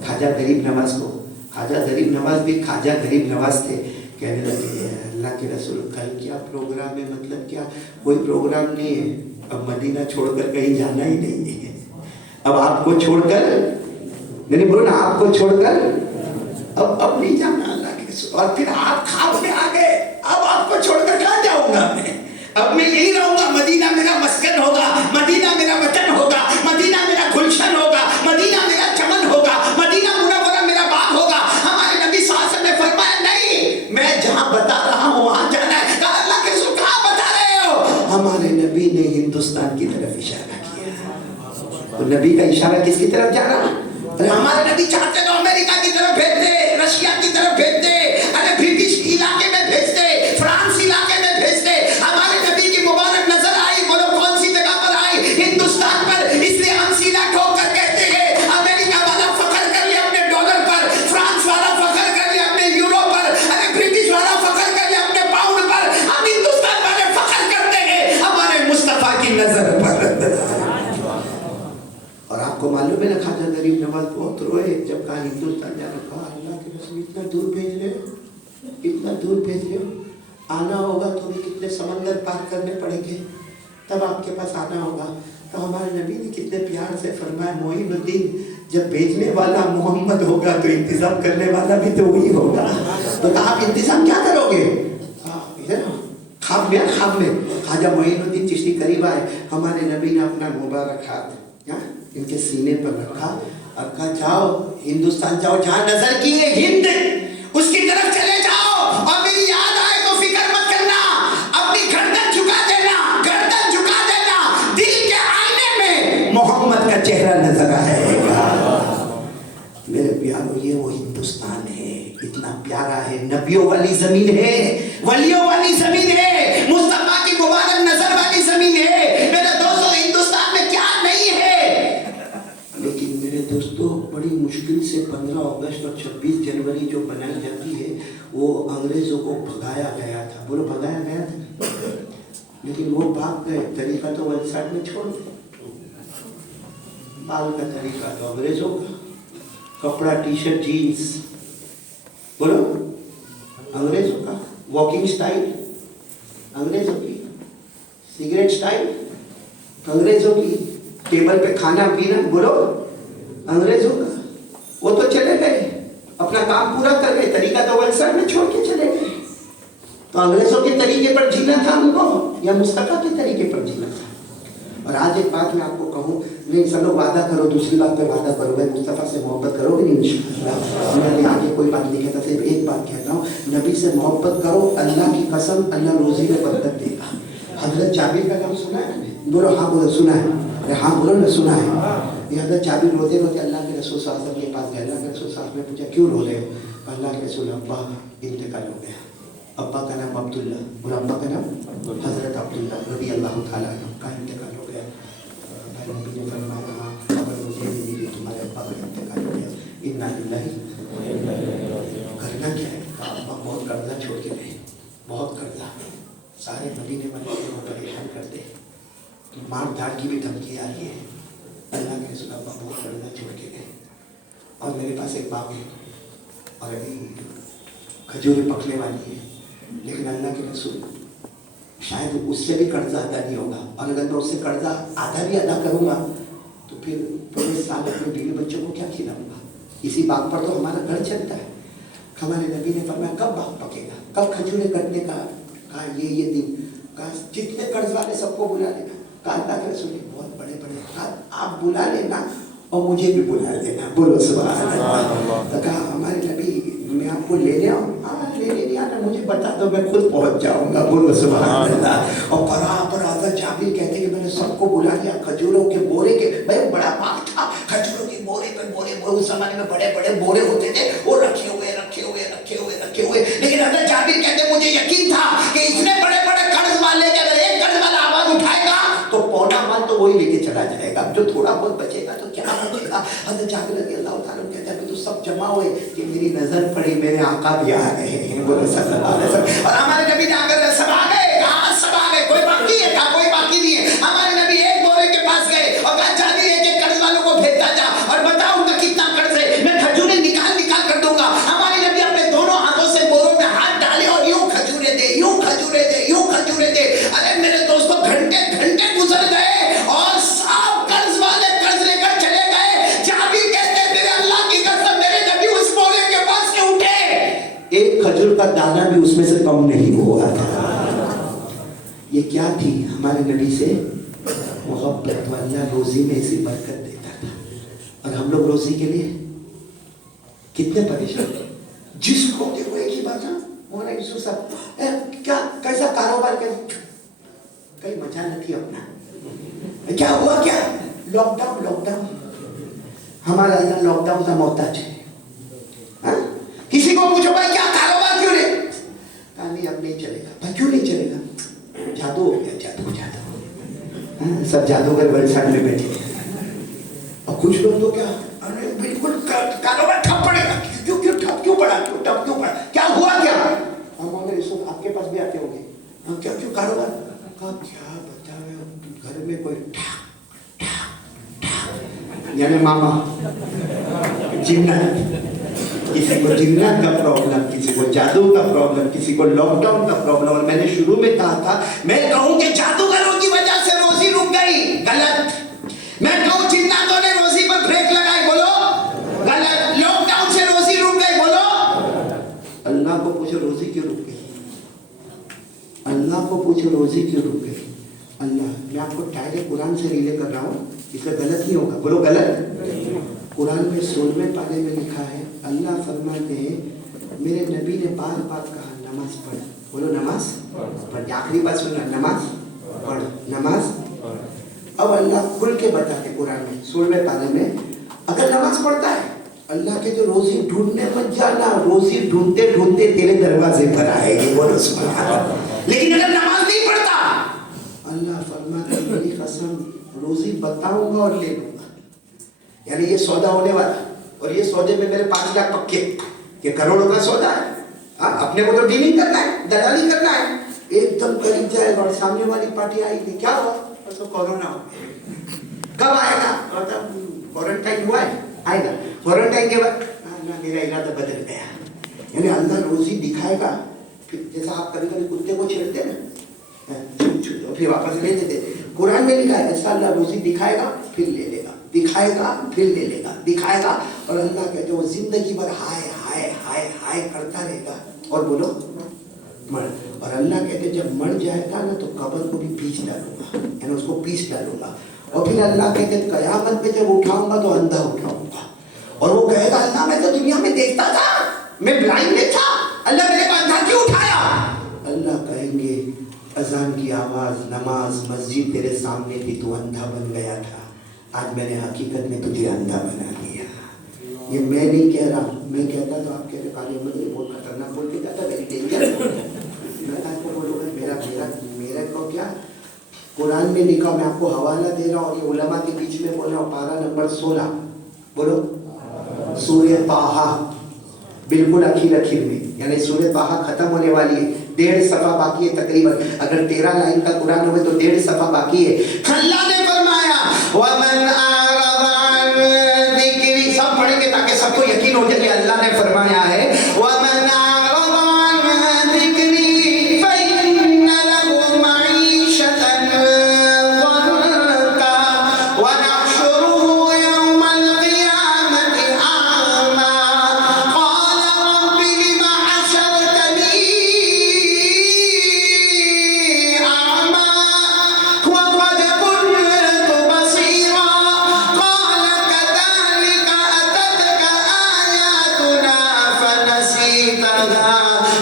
ख्वाजा गरीब नवाज को। ख्वाजा गरीब नवाज भी ख्वाजा गरीब नवाज थे। कहने लगे अल्लाह के रसूल कल क्या प्रोग्राम है? मतलब क्या? कोई प्रोग्राम नहीं है, अब मदीना छोड़कर कहीं जाना ही नहीं है। अब आपको छोड़कर, मैंने बोला ना, आपको छोड़कर अब नहीं जाना अल्लाह के रसूल। और फिर आप ख्वाब में आ गए, अब आपको छोड़कर कहाँ जाऊंगा मैं? अब मैं यही रहूंगा, मदीना मेरा मस्कन होगा, मदीना मेरा वतन होगा, मदीना मेरा गुलशन होगा, मदीना मेरा चमन होगा, मदीना मुनव्वरा मेरा बाग होगा। हमारे नबी सल्लल्लाहु अलैहि वसल्लम ने फरमाया नहीं, मैं जहां बता रहा हूं वहां जाना है। कहा अल्लाह के रसूल कहां बता रहे हो? हमारे नबी ने हिंदुस्तान की तरफ इशारा किया। तो नबी का इशारा किसकी तरफ जा रहा? अरे हमारे नबी चाहते तो अमेरिका की तरफ भेजते, रशिया की तरफ भेजते, अरे ब्रिटिश इलाके में भेजते, फ्रांस इलाके में भेजते। हमारे नबी की मुबारक नजर आई, बोलो कौन सी जगह पर आई? हिंदुस्तान पर। इसलिए हम सीना ठोककर कहते हैं अमेरिका वाला फख्र कर ले अपने डॉलर पर, फ्रांस वाला फख्र कर ले अपने यूरो पर, अरे ब्रिटिश वाला फख्र कर ले अपने पाउंड पर। हम हिंदुस्तान वाले फख्र करते हैं हमारे मुस्तफा की नजर पर। और आपको मालूम है ना, ख्वाजा गरीब नवाज बहुत रोए जब कहा हिंदुस्तान जाना। कहा अल्लाह के रसूल इतना दूर भेज रहे हो, इतना दूर भेज रहे हो, आना होगा तो भी कितने समंदर पार करने पड़ेंगे, तब आपके पास आना होगा। तो हमारे नबी ने कितने प्यार से फरमाया मोइनुद्दीन जब भेजने वाला मोहम्मद होगा तो इंतजाम करने वाला भी तो वही होगा। तो कहा आप इंतजाम क्या करोगे? ख्वाब में ख्वाजा मोइनुद्दीन चिश्ती करीब आए, हमारे नबी ने अपना मुबारक हाथ इनके सीने पर रखा और कहा जाओ हिंदुस्तान जाओ, जहां नजर की है हिंद उसकी तरफ चले जाओ, और मेरी याद आए तो फिक्र मत करना, अपनी गर्दन झुका देना, गर्दन झुका देना, दिल के आईने में मोहम्मद का चेहरा नजर आएगा। मेरे प्यारों ये वो हिंदुस्तान है, इतना प्यारा है, नबियों वाली जमीन है, वलियों वाली जमीन है, मुस्तफा की मुबारक नजर वाली जमीन है। मेरे दोस्तों हिंदुस्तान में क्या नहीं है, लेकिन मेरे दोस्तों बड़ी मुश्किल से 15 अगस्त और 26 जनवरी जो बनाई जाती है वो अंग्रेजों को भगाया गया था। बोलो भगाया गया था, लेकिन वो भाग गए। तरीका तो वन साइड में छोड़ दे, बाल का तरीका तो अंग्रेजों का, कपड़ा टी शर्ट जीन्स बोलो अंग्रेजों का, वॉकिंग स्टाइल अंग्रेजों की सिगरेट स्टाइल, अंग्रेजों की टेबल पे खाना पीना, बोलो अंग्रेजों का। वो तो चले गए, अपना काम पूरा कर गए, तरीका तो वलसड़ में छोड़ के चले गए। तो अंग्रेजों के तरीके पर जीना था उनको या मुस्तफा के तरीके पर जीना था? और आज एक बात मैं आपको कहूँ, नहीं सब लोग वादा करो, दूसरी बात पे वादा करो, भाई मुस्तफा से मोहब्बत करोगे नहीं इंशाअल्लाह। मैंने आगे कोई बात नहीं कहता, सिर्फ एक बात कहता हूँ, नबी से मोहब्बत करो, अल्लाह की कसम अल्लाह रोजी में बरकत देगा। हजरत जाबिर का नाम सुना है? बोलो हाँ, बोलो सुना है। अरे हाँ बोलो ना, सुना है। ये हजरत जाबिर रोते रोते अल्लाह के रसूल सल्लल्लाहु अलैहि वसल्लम के पास गए। अल्लाह के रसूल साहब ने पूछा क्यों रो रहे हो? अल्लाह के रसूल अब्बा इंतकाल हो गया। अब्बा का नाम अब्दुल्ला और अब्बा का नाम हजरत अब्दुल्ला रज़ी अल्लाह ताला अन्हु का इंतकाल हो गया। भाई नबी ने फरमाया हाँ, खबर मुझे भी मिली तुम्हारे अब्बा का इंतकाल हो गया। इन्ना लिल्लाहि व इन्ना इलैहि राजिऊन। करना क्या है? अब्बा बहुत कर्जा छोड़ के गए, बहुत कर्जा, सारे मदीने वाले को परेशान करते, मार धाड़ की भी धमकी आ रही है। अल्लाह के रसूल अब्बा बहुत कर्जा छोड़ के गए और मेरे पास एक बाग है और अभी खजूरें पकने वाली है, लेकिन अल्लाह के रसूल शायद उससे भी कर्जा अदा नहीं होगा, और अगर मैं उससे कर्जा आधा भी अदा करूँगा तो फिर पूरे साल अपने बीवी बच्चों को क्या खिलाऊंगा? इसी बाग पर तो हमारा घर चलता है। हमारे नबी ने फरमाया कब बाग पकेगा, कब खजूरें कटने का? कहा ये दिन, कहा जितने कर्ज वाले सबको बुला लेना। कहा अल्लाह के रसूल बहुत बड़े बड़े, कहा आप बुला लेना और मुझे भी बुला लेना। बोलो सुभान अल्लाह। तो कहा हमारे नबी मैं आपको लेने आऊँ? हाँ लेने नहीं आना, मुझे बता दो, मैं खुद पहुँच जाऊँगा। बोलो सुभान अल्लाह। और बराबर हज़रत जाबिर कहते कि मैंने सबको बुला लिया, खजूरों के बोरे के, भाई बड़ा बाग था, खजूरों के बोरे पे बोरे, उस जमाने में बड़े बड़े बोरे होते थे, वो रखे हुए, लेकिन हज़रत जाबिर कहते मुझे यकीन था कि इतने बड़े बड़े कर्ज वाले के अगर एक कर्ज वाला आवाज उठाएगा तो पौना माल तो वही लेके चला जाएगा, जो थोड़ा बहुत बचेगा तो क्या बचेगा? हज़रत जाबिर रज़ी अल्लाह ताला कहते हैं तो सब जमा हुए कि मेरी नजर पड़ी, मेरे आका भी आ गए हैं। बोलो सल्लल्लाहु अलैहि वसल्लम। और हमारे नबी ने आकर सब आ गए, कहा सब आ गए, कोई बाकी है? कहा कोई बाकी नहीं है। हमारे नबी एक बोरे के पास गए और कहा जाबिर एक एक कर्ज वालों को भेजता जा और बता उनका कितना कर्ज है, मैं खजूरें निकाल कर दूंगा। हमारे नबी अपने दोनों हाथों से बोरों में हाथ डाले और यूं खजूरें दे, यूं खजूरें दे, यूं खजूरें दे। अरे मेरे दोस्तों घंटे घंटे गुजर गए और सब कर्ज वाले कर्ज लेकर चले गए। जाबिर कहते मेरे अल्लाह की कसम मेरे नबी उस बोरे के पास से उठे, एक खजूर का दाना भी उसमें से कम नहीं हुआ था। ये क्या थी? हमारे नबी से मोहब्बत। अल्लाह रोजी में ऐसी बरकत देता था और हम लोग रोजी के लिए कितने परेशान। जिसको देखो एक ही बात है, क्या कैसा कारोबार कर, कहीं मजा नहीं अपना। क्या हुआ? क्या लॉकडाउन? लॉकडाउन हमारा अल्लाह लॉकडाउन का मोहताज है। किसी को पूछो भाई क्या कारोबार क्यों नहीं? कहा नहीं अब नहीं चलेगा। भाई क्यों नहीं चलेगा? जादू हो गया, जादू जादू। सब जादूगर वलसाड में बैठे और कुछ लोग तो क्या, अरे बिल्कुल कारोबार ठप पड़ेगा। क्यों क्यों ठप क्यों पड़ा? क्यों ठप क्यों पड़ा? क्या हुआ? क्या हम अगर इस वक्त आपके पास भी आते होंगे, हाँ क्या क्यों कारोबार का क्या बतावे? घर में कोई ठाक ठाक ठाक यानी मामा जिन्नत, किसी को जिन्नत का प्रॉब्लम, किसी को जादू का प्रॉब्लम, किसी को लॉकडाउन का प्रॉब्लम। और मैंने शुरू में कहा था, मैं कहूँ कि जादूगरों की वजह से रोजी रुक गई, गलत। मैं कहूँ जिन्नातों ने रोजी पर ब्रेक लगाई, बोलो गलत। लॉकडाउन से रोजी रुक गई, बोलो। अल्लाह को पूछो रोजी क्यों रुक गई? अल्लाह को पूछो रोजी क्यों रुक गई? अल्लाह, मैं आपको डायरेक्ट कुरान से रिले कर रहा हूँ, इसमें गलत नहीं होगा, बोलो गलत। कुरान में 16वें पारे में लिखा है, अल्लाह फरमाते हैं मेरे नबी ने बार बार कहा नमाज पढ़, बोलो नमाज पढ़। आखिरी बात सुनना, नमाज पढ़, नमाज पढ़। अब अल्लाह खुल के बताते कुरान में 16वें पारे में, अगर नमाज पढ़ता है अल्लाह के तो रोजी ढूंढने मत जाना, रोजी ढूंढते ढूंढते तेरे दरवाजे पर आएगी, बोलो सुभान अल्लाह। लेकिन अगर नमाज नहीं पढ़ता, अल्लाह फरमाते मेरी कसम रोजी बताऊंगा और ले लूंगा। यानी ये सौदा होने वाला, और ये सौदे में मेरे 5 लाख पक्के, ये करोड़ों का सौदा है। हाँ, अपने को तो डीलिंग करना है, दलाली करना है, एकदम करीब जाएगा और सामने वाली पार्टी आएगी, क्या हुआ? तो कोरोना हो गया। कब आएगा? मतलब क्वारंटाइन हुआ है, आएगा। क्वारंटाइन के बाद ना मेरा इरादा बदल गया। यानी अल्लाह रोजी दिखाएगा। फिर जैसा आप कभी कभी कुत्ते को छेड़ते ना, پھر واپس لے لیتے. قرآن میں لکھا ہے ایسا اللہ روزی دکھائے گا پھر لے لے گا, دکھائے گا پھر لے لے گا, دکھائے گا. اور اللہ کہتے وہ زندگی بھر ہائے ہائے ہائے ہائے کرتا رہے گا اور بولو مر. اور اللہ کہتے جب مر جائے گا نا تو قبر کو بھی پیس ڈالوں گا, یعنی اس کو پیس ڈالوں گا. اور پھر اللہ کہتے قیامت پہ جب اٹھاؤں گا تو اندھا اٹھاؤں گا. اور وہ کہے گا اللہ میں تو دنیا میں دیکھتا تھا, میں بلائنڈ نہیں تھا, اللہ میرے کو اندھا کیوں اٹھایا؟ اللہ کہیں گے اذان کی آواز, نماز, مسجد تیرے سامنے تھی, تو اندھا بن گیا تھا, آج میں نے حقیقت میں تجھے اندھا بنا دیا. یہ میں نہیں کہہ رہا, میں کہتا تو آپ کہتے کالے احمد یہ بہت خطرناک بول کے جاتا, ویری ڈینجر. میں آپ کو بولوں گا میرا کو کیا قرآن میں لکھا, میں آپ کو حوالہ دے رہا ہوں, یہ علماء کے بیچ میں بول رہا ہوں. پارہ نمبر 16 بولو, سورہ طٰہٰ بالکل اخیر میں, یعنی سورہ طٰہٰ ختم ہونے والی ہے, 1.5 صفحہ باقی ہے تقریباً. اگر 13 لائن کا قرآن ہوئے تو 1.5 صفحہ باقی ہے. اللہ نے فرمایا وَمَنْ أَعْرَضَ عَنْ ذِكْرِي, سب پڑھیں گے تاکہ سب کو یقین ہو جائے. اللہ نے فرمایا ہے وَمَنْ أَعْرَضَ عَنْ ذِكْرِي فَإِنَّ لَهُ مَعِيشَةً ضَنكًا وَنَحْشُرُهُ يَوْمَ الْقِيَامَةِ أَعْمَى قَالَ رَبِّ لِمَ حَشَرْتَنِي أَعْمَى وَقَدْ كُنتُ بَصِيرًا قَالَ كَذَلِكَ أَتَتْكَ آيَاتُنَا فَنَسِيتَهَا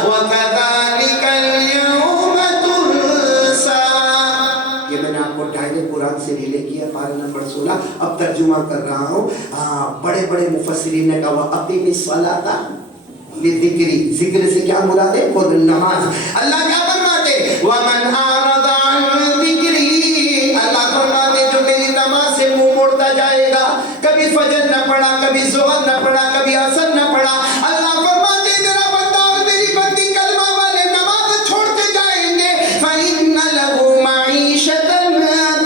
وَكَذَلِكَ الْيَوْمَ تُنسَى. یہ میں نے آپ کو ڈائریکٹ قرآن سے ریلے کیا, پارہ نمبر 16. اب ترجمہ کر رہا ہوں. بڑے بڑے مفسرین نے کہا اقیم الصلاۃ لذکری, ذکر سے کیا مراد ہے؟ اور نماز. اللہ کیا فرماتے وَمَنْ أَعْرَضَ عَنْ ذِكْرِي, اللہ فرماتے جو میری نماز سے منہ موڑتا جائے گا, کبھی فجر نہ پڑھا, کبھی ظہر نہ پڑھا, کبھی عصر نہ پڑھا. اللہ فرماتے میرا بندہ اور میری بندی کلمہ والے نماز چھوڑتے جائیں گے, فَإِنَّ لَهُ مَعِيشَةً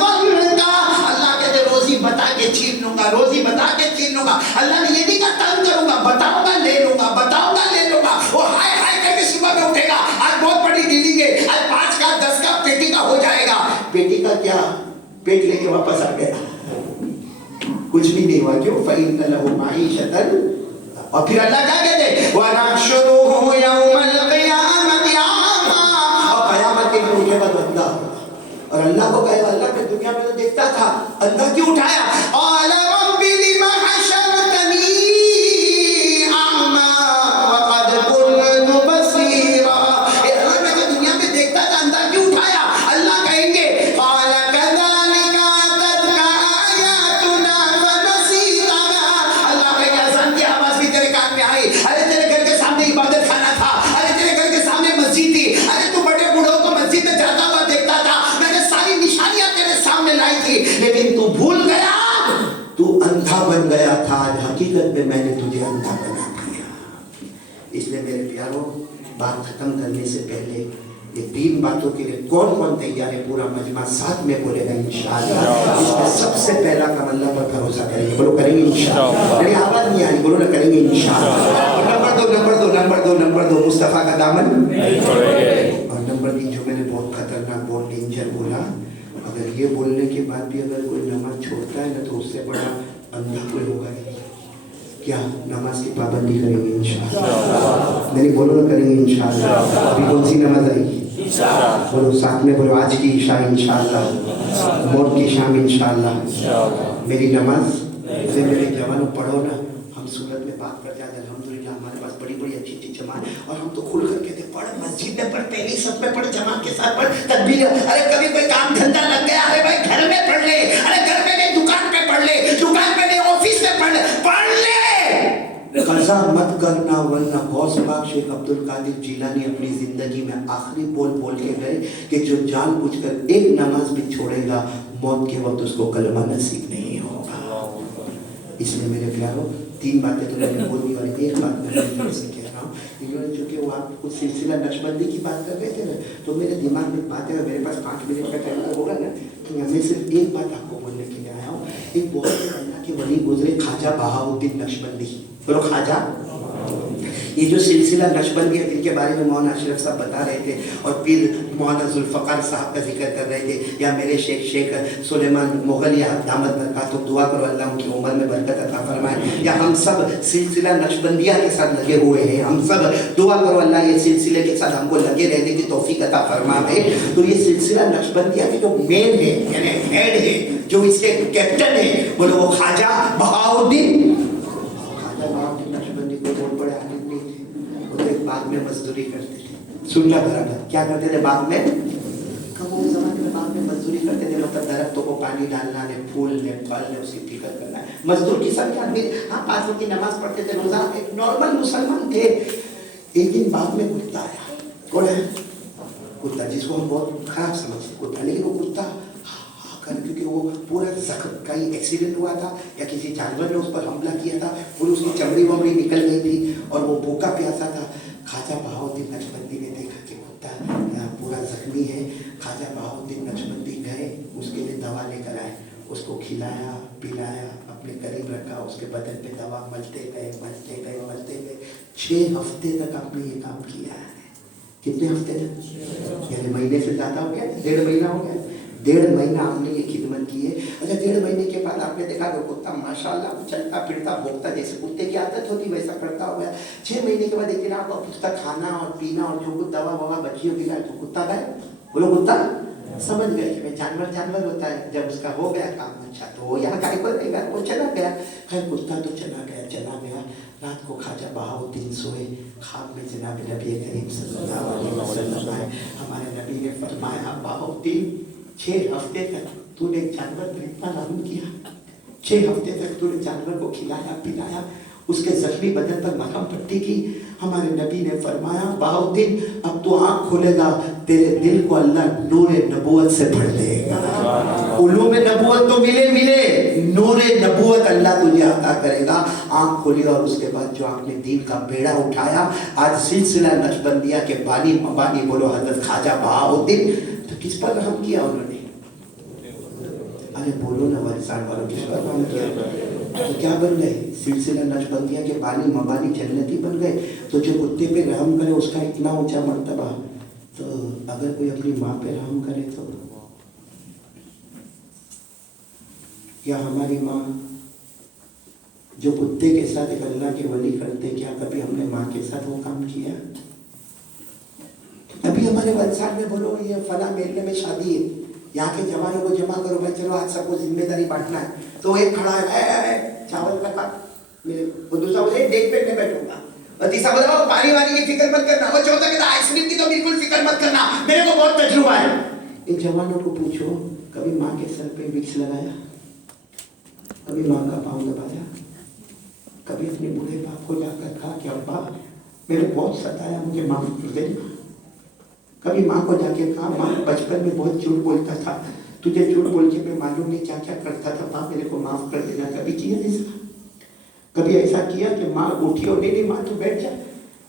ضَنكًا, اللہ کہتے روزی بتا کے چھین لوں گا, روزی بتا کے چھین لوں گا. اللہ نے یہ نہیں کہا تنگ کروں گا, بتاؤں گا لے لوں گا, بتاؤں گا لے لوں گا. وہ ہائے ہائے کر کے صبح میں اٹھے گا, آج بہت بڑی ڈیلنگ ہے, آج 5 کا 10 کا پیٹی کا ہو جائے گا. پیٹی کا کیا, پیٹ لے کے واپس آ گیا, کچھ بھی نہیں ہوا. کیوں؟ فَإِنَّ لَهُ مَعِيشَةً. اور پھر اللہ کیا کہتے وَنَحْشُرُهُ يَوْمَ الْقِيَامَةِ أَعْمَى, اور قیامت کے دن اٹھے گا تو اندھا ہوگا. اور اللہ کو کہے گا اللہ کے دنیا میں تو دیکھتا تھا, اندھا کیوں اٹھایا؟ قَالَ رَبِّ لِمَ حَشَرْتَنِي أَعْمَى وَقَدْ كُنتُ بَصِيرًا, اللہ میں تو دنیا میں دیکھتا تھا, اندھا کیوں اٹھایا؟ اللہ کہیں گے قَالَ كَذَلِكَ أَتَتْكَ آيَاتُنَا فَنَسِيتَهَا, اللہ کہیں گے اذان کی آواز بھی تیرے کان میں آئی, ارے تیرے گھر کے سامنے عبادت خانہ تھا, ارے تیرے گھر کے سامنے مسجد تھی, ارے تو بڑے بوڑھوں کو مسجد میں جاتا ہوا دیکھتا تھا, میں نے ساری نشانیاں تیرے سامنے لائی تھی, لیکن تو بھول گیا, تو اندھا بن گیا تھا. آج حقیقت میں میں نے تجھے اندھا بنا دیا. اس لیے میرے پیاروں, بات ختم کرنے سے پہلے یہ 3 باتوں کے لیے کون کون تیار ہے؟ پورا مجمع ساتھ میں بولے گا انشاءاللہ. اس میں سب سے پہلا کام اللہ پر بھروسہ کریں گے, بولو کریں گے انشاءاللہ. میری آواز نہیں آئی, بولو نہ کریں گے انشاءاللہ. نمبر 2 مصطفیٰ کا دامن نہیں چھوڑیں گے. اور نمبر 3 جو میں نے بہت خطرناک بہت ڈینجر بولا, اگر یہ بولنے کے بعد بھی اگر کوئی نماز چھوڑتا ہے نا تو اس سے بڑا اندھا کوئی ہوگا نہیں. کیا نماز کی پابندی کریں گے انشاءاللہ. میری بولو نہ کریں گے انشاءاللہ. ابھی کون سی نماز آئی؟ بولو ساتھ میں بولو, آج کی عشاء انشاءاللہ, موت کی شام انشاءاللہ. میری نماز سے میرے جوانوں پڑھو نا, ہم صورت میں بات کرتے ہیں الحمدللہ ہمارے پاس بڑی بڑی اچھی اچھی جماعت, اور ہم تو کھل کر کہتے پڑھ, مسجد میں پڑھ, پہلی صف میں پڑھ, جماعت کے ساتھ پڑھ, تکبیر. ارے کبھی کوئی کام دھندا لگ گیا, ارے بھائی گھر میں پڑھ لے, ارے گھر میں نہیں دکان پہ پڑھ لے, دکان پہ نہیں آفس میں پڑھ لے, پڑھ لے. قضا مت کرنا, ورنہ غوث پاک شیخ عبد القادر جیلانی اپنی زندگی میں آخری بول کے گئے کہ جو جان بوجھ کر ایک نماز بھی چھوڑے گا, موت کے وقت اس کو کلمہ نصیب نہیں ہوگا. اس لیے میرے پیاروں 3 باتیں تو میں نے بولی, اور ایک بات میں نے سے کہہ رہا ہوں. چونکہ وہ آپ کچھ سلسلہ نقشبندی کی بات کر رہے تھے نا, تو میرے دماغ میں بات ہے, میرے پاس 5 منٹ کا ٹائم ہوگا نا, کہ میں صرف ایک بات آپ کو بولنے کے لیے آیا ہوں. ایک بہت اللہ کے ولی گزرے خواجہ بہاؤ الدین نقشبندی, بولو خواجہ یہ جو سلسلہ نقشبندیہ جن کے بارے میں مولانا اشرف صاحب بتا رہے تھے اور پھر مولانا ذوالفقار صاحب کا ذکر کر رہے تھے، یا میرے شیخ سلیمان مغل یا دامت برکاتہ، دعا کرو اللہ ان کی عمر میں برکت عطا فرمائے، یا ہم سب سلسلہ نقشبندیہ کے ساتھ لگے ہوئے ہیں، ہم سب دعا کرو اللہ یہ سلسلے کے ساتھ ہم کو لگے رہنے کی توفیق عطا فرمائے۔ تو یہ سلسلہ نقشبندیہ کے جو مین ہے یعنی ہیڈ ہے، جو اس کے کیپٹن ہے، بولو وہ خواجہ بہاؤالدین۔ خواجہ بہاؤالدین نقشبندی کو بہت بڑے عالم نہیں تھے، وہ تو ایک باغ میں مزدوری کرتے تھے، سننا برابر کیا کرتے تھے باغ میں؟ وہ اس زمانے میں باغ میں مزدوری کرتے تھے، مطلب درختوں کو پانی ڈالنا ہے، پھول نے پھل نے، اس کی فکر کرنا ہے، مزدور قسم کے آدمی۔ ہاں 5 وقت کی نماز پڑھتے تھے روزہ، ایک نارمل مسلمان تھے۔ ایک دن باغ میں کتا آیا، کون ہے؟ کتا، جس کو ہم بہت خراب سمجھتے کتا، لیکن وہ کتا کیونکہ وہ پورا زخم، کہیں ایکسیڈنٹ ہوا تھا یا کسی جانور نے اس پر حملہ کیا تھا، پوری اس کی چمڑی ومڑی نکل گئی تھی اور وہ بھوکا پیاسا تھا۔ خواجہ بہاؤالدین نقشبندی نے دیکھا کہ کتا یہاں پورا زخمی ہے۔ خواجہ بہاؤالدین نقشبندی گئے، اس کے لیے دوا لے کر آئے، اس کو کھلایا پلایا، اپنے قریب رکھا، اس کے بدن پہ دوا ملتے گئے 6 ہفتے تک آپ نے یہ کام کیا ہے۔ کتنے ہفتے تک؟ یعنی مہینے سے زیادہ ہو گیا، 1.5 مہینہ ہو گیا، 1.5 مہینہ آپ نے یہ خدمت کی ہے۔ اچھا 1.5 مہینے کے بعد آپ نے دیکھا کہ کتا ماشاءاللہ چلتا پھرتا بھوکتا، جیسے کتے کی عادت ہوتی ویسا کرتا ہو گیا۔ 6 مہینے کے بعد ایک دن آپ کو پوچھتا کھانا اور پینا اور جو کچھ دوا ووا بچی ہوگی تو کتا گئے، بولو کتا سمجھ گئے کہ جانور ہوتا ہے، جب اس کا ہو گیا کام اچھا تو وہ یہاں کا کو رہے گا، وہ چلا گیا۔ خیر کتا تو چلا گیا۔ رات کو خواجہ بہاؤالدین سوئے، خواب میں جناب نبی کریم صلی اللہ علیہ وسلم آئے۔ ہمارے نبی نے فرمایا بہاؤالدین 6 ہفتے تک تو نے جانور پر اتنا رحم کیا، 6 ہفتے تک تو نے جانور کو کھلایا پلایا، اس کے زخمی بدن پر مرہم پٹی کی۔ ہمارے نبی نے فرمایا بہاؤالدین اب تو آنکھ کھولے گا، تیرے دل کو اللہ نور نبوت سے بھر دے گا، علوم نبوت تو ملے، نور نبوت اللہ تجھے عطا کرے گا۔ آنکھ کھولی اور اس کے بعد جو آپ نے دین کا بیڑا اٹھایا، آج سلسلہ نقشبندیہ کے بانی مبانی بولو حضرت خواجہ بہاؤالدین، تو کس پر رحم کیا انہوں نے؟ ارے بولو نا وارثان والوں، کس پر رحم کیا؟ تو کیا بن گئے؟ سلسلہ نقشبندیہ کے بانی مبانی جنتی بن گئے۔ تو جو کتے پہ رحم کرے اس کا اتنا اونچا مرتبہ، تو اگر کوئی اپنی ماں پہ رحم کرے تو، یا ہماری ماں جو کتے کے ساتھ ایک اللہ کے ولی کرتے، کیا کبھی ہم نے ماں کے ساتھ وہ کام کیا؟ ابھی ہمارے ولسان میں بولو یہ فلاں محلے میں شادی ہے، یہاں کے جوانوں کو جمع کرو بھائی، چلو آج سب کو ذمہ داری بانٹنا ہے، تو ایک کھڑا ہے چاول کا کھا، وہ دوسرا بولے دیکھ پہ میں بیٹھوں گا، اور تیسرا بولا پانی وانی کی فکر مت کرنا، وہ چوتھا کہتا آئس کریم کی تو بالکل فکر مت کرنا، میرے کو بہت تجربہ ہے۔ ان جوانوں کو پوچھو کبھی ماں کے سر پہ وکس لگایا؟ کبھی ماں کا پاؤں دبایا؟ کبھی اپنے بوڑھے باپ کو جا کر کہا کہ ابا میرے بہت ستایا، مجھے معاف کر دے؟ کبھی ماں کو جا کے کہا ماں بچپن میں بہت جھوٹ بولتا تھا، تجھے جھوٹ بول کے میں معلوم نہیں کیا کیا کرتا تھا، ماں میرے کو معاف کر دینا؟ کبھی کیا ایسا؟ کبھی ایسا کیا کہ ماں اٹھی اور نہیں ماں تو بیٹھ جا،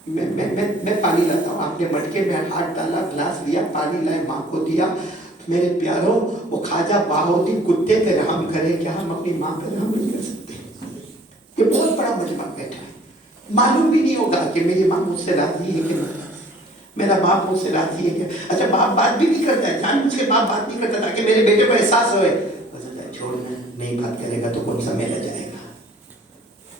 میں پانی لاتا ہوں، آپ نے مٹکے میں ہاتھ ڈالا، گلاس لیا، پانی لائے، ماں کو دیا۔ میرے پیاروں وہ خواجہ بہاؤالدین کتے پہ رحم کرے، کیا ہم اپنی ماں پہ رحم نہیں کر سکتے؟ یہ بہت بڑا مجمع بیٹھا ہے، معلوم بھی نہیں ہوگا کہ میری ماں مجھ سے راضی ہے کہ نہیں، میرا باپ مجھ سے راضی ہے کہ، اچھا باپ بات بھی نہیں کرتا ہے، جان مجھ کے باپ بات نہیں کرتا تاکہ میرے بیٹے کو احساس ہوئے، چھوڑ نہیں بات کرے گا تو کون سا میلہ جائے گا؟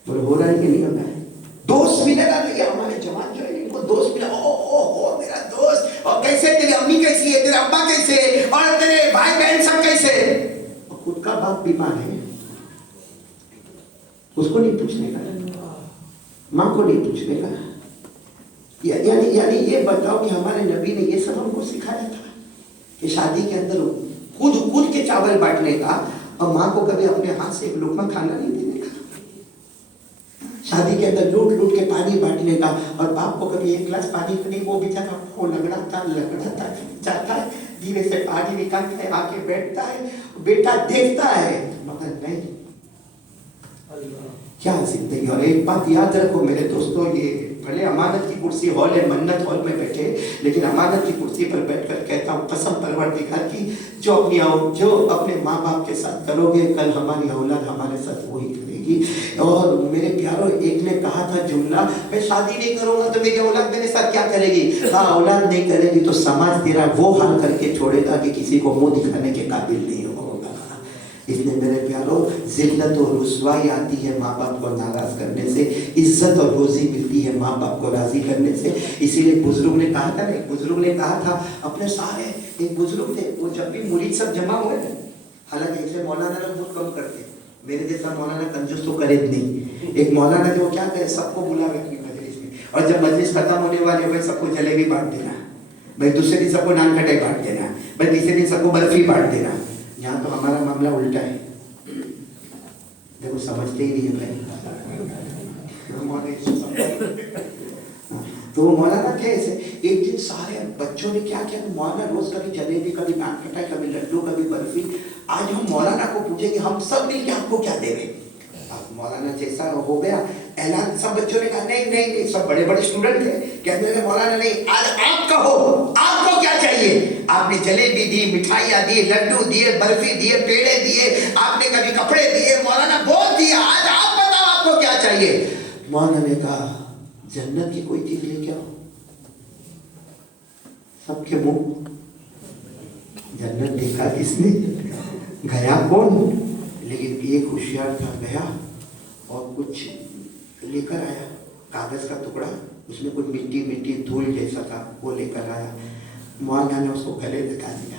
بولے ہو رہا ہے کہ نہیں ہو رہا ہے؟ دوست ملے گا نہیں، ہمارے جوان جو ہے ان کو دوست ملا، او میرا دوست، اور کیسے تیری امی کیسی ہے، تیرے ابا کیسے، اور تیرے بھائی بہن سب کیسے؟ اور خود کا باپ بیمار ہے، اس کو نہیں پوچھنے کا، ماں کو نہیں پوچھنے کا۔ یعنی یہ بتاؤ کہ ہمارے نبی نے یہ سب ہم کو سکھایا تھا کہ شادی کے اندر خود کے چاول بانٹنے کا، اور ماں کو کبھی اپنے ہاتھ سے ایک لقمہ کھانا نہیں دینے کا، شادی کے اندر لوٹ کے پانی بانٹنے کا، اور باپ کو کبھی ایک گلاس پانی کا نہیں، وہ بیچارہ وہ لگڑاتا جاتا ہے، دھیرے سے پانی نکالتا ہے، آ کے بیٹھتا ہے، بیٹا دیکھتا ہے، مگر نہیں، کیا زندگی۔ اور ایک بات یاد رکھو میرے دوستوں، یہ بھلے امانت کی کرسی ہال ہے، منت ہال میں بیٹھے، لیکن امانت کی کرسی پر بیٹھ کر کہتا ہوں قسم پروردگار کی، جو اپنے ماں باپ کے ساتھ کرو گے، کل ہماری اولاد ہمارے ساتھ وہی کرے گی۔ की। اور میرے پیارو ایک نے کہا تھا جملہ، میں شادی نہیں کروں گا تو میری اولاد میرے ساتھ کیا کرے گی؟ ہاں اولاد نہیں کرے گی تو سماج تیرا وہ حال کر کے چھوڑے گا کہ کسی کو منہ دکھانے کے قابل نہیں ہوگا۔ اس لیے میرے پیارو ذلت اور رسوائی آتی ہے ماں باپ کو ناراض کرنے سے، عزت اور روزی ملتی ہے ماں باپ کو راضی کرنے سے۔ اسی لیے بزرگ نے کہا تھا، ایک بزرگ نے کہا تھا اپنے سارے، ایک بزرگ تھے وہ جب بھی مرید سب جمع ہوئے، حالانکہ اسے مولانا لوگ بہت کم کرتے، میرے جیسا مولانا کنجوس تو کرے نہیں، ایک مولانا جو کیا کرے سب کو بلا کے اپنی مجلس میں، اور جب مجلس ختم ہونے والے ہو سب کو جلیبی بانٹ دینا بھائی، دوسرے دن سب کو نان کھٹائی بانٹ دینا بھائی، تیسرے دن سب کو برفی بانٹ دینا۔ یہاں تو ہمارا معاملہ الٹا ہے، دیکھو سمجھتے ہی نہیں ہے بھائی، تو وہ مولانا تھے ایسے۔ ایک دن سارے بچوں نے کیا کیا، مولانا روز کبھی جلیبی، کبھی نان کھٹائی، کبھی لڈو، کبھی برفی، آج ہم مولانا کو پوچھیں کہ ہم سب مل کے آپ کو کیا دے رہے؟ اب مولانا جیسا ہو گیا اعلان، سب بچوں نے کہا نہیں نہیں نہیں، سب بڑے بڑے اسٹوڈنٹ تھے، کہتے ہیں مولانا نہیں، آج آپ کہو آپ کو کیا چاہیے؟ آپ نے جلیبی دی، مٹھائیاں دی، لڈو دیے، برفی دیے، پیڑے دیے، آپ نے کبھی کپڑے دیے، مولانا بہت دیا، آج آپ بتاؤ آپ کو کیا چاہیے؟ مولانا نے کہا جنت کی کوئی چیز لے کے آؤ۔ سب کے منہ، جنت دیکھا کس نے؟ گیا کون؟ لیکن ایک ہوشیار تھا، گیا اور کچھ لے کر آیا، کاغذ کا ٹکڑا، اس میں کچھ مٹی مٹی دھول جیسا تھا، وہ لے کر آیا۔ مولانا نے اس کو گلے لگا دیا،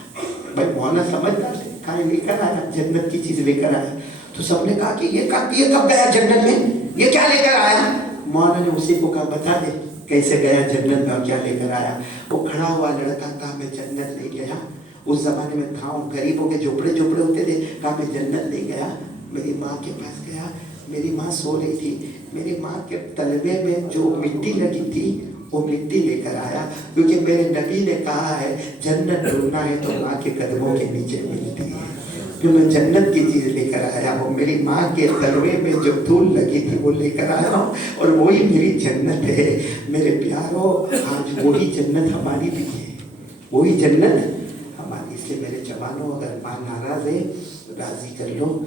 بھائی مولانا سمجھدار تھے، کہا لے کر آیا، جنت کی چیز لے کر آیا۔ تو سب نے کہا کہ یہ کب گیا جنت میں، یہ کیا لے کر آیا؟ مولانا نے اسی کو کہا بتا دے کیسے گیا جنت میں اور کیا لے کر آیا۔ وہ کھڑا ہوا لڑکا کہا میں جنت نہیں گیا، اس زمانے میں گاؤں غریبوں کے جھوپڑے ہوتے تھے، کہا میں جنت نہیں گیا، میری ماں کے پاس گیا، میری ماں سو رہی تھی، میری ماں کے تلوے میں جو مٹی لگی تھی وہ مٹی لے کر آیا، کیونکہ میرے نبی نے کہا ہے جنت ڈھونڈنا ہے تو ماں کے قدموں کے نیچے ملتی ہے، جو میں جنت کی چیز لے کر آیا ہوں، میری ماں کے تلوے میں جو دھول لگی تھی وہ لے کر آیا ہوں، اور وہی میری جنت ہے۔ میرے پیارو آج وہی جنت ہماری بھی ہے، وہی جنت ہماری۔ اس لیے میرے جوانوں اگر ماں ناراض ہے راضی کر لو،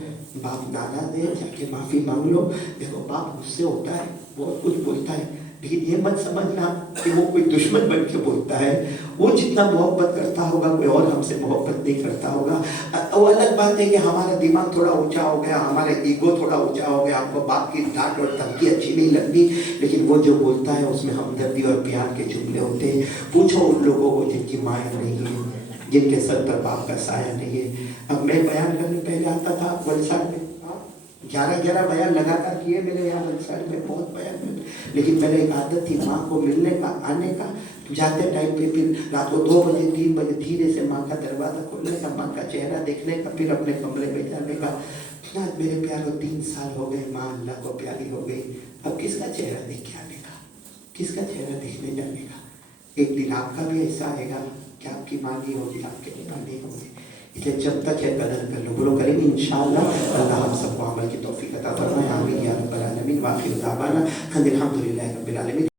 باپ ناراض ہے جا کے معافی مانگ لو۔ دیکھو باپ غصے ہوتا ہے، بہت کچھ بولتا ہے، لیکن یہ مت سمجھنا کہ وہ کوئی دشمن بن کے بولتا ہے، وہ جتنا محبت کرتا ہوگا کوئی اور ہم سے محبت نہیں کرتا ہوگا۔ وہ الگ بات ہے کہ ہمارا دماغ تھوڑا اونچا ہو گیا، ہمارا ایگو تھوڑا اونچا ہو گیا، ہم کو باپ کی ڈانٹ اور دھمکی اچھی نہیں لگتی، لیکن وہ جو بولتا ہے اس میں ہمدردی اور پیار کے جملے ہوتے ہیں۔ پوچھو ان لوگوں کو جن کی مائیں نہیں ہیں، جن کے سر پر باپ کا سایہ نہیں ہے۔ اب میں بیان کرنے پہلے آتا تھا ولساڑ میں، 11 بیان لگاتار کیے میں نے یہاں ولساڑ میں، بہت بیان میں، لیکن میرے ایک عادت تھی ماں کو ملنے کا، آنے کا، جاتے ٹائم پہ پھر رات کو 2 بجے 3 بجے دھیرے سے ماں کا دروازہ کھولنے کا، ماں کا چہرہ دیکھنے کا، پھر اپنے کمرے میں جانے کا۔ میرے پیارو 3 سال ہو گئے، ماں اللہ کو پیاری ہو گئی، اب کس کا چہرہ دیکھ کے آنے کا، کس کا چہرہ دیکھنے جانے کا؟ ایک دن آپ کا بھی ایسا آئے گا کہ آپ کی ماں نہیں ہوگی، آپ کے پاپا نہیں ہوگی، اس لیے جب تک ہے قدر کر لو، بولو کریں گے انشاءاللہ۔ اللہ ہم سب کو عمل کی توفیق عطا فرمائے، آمین یا رب العالمین۔ وآخر دعوانا الحمد للہ رب العالمین۔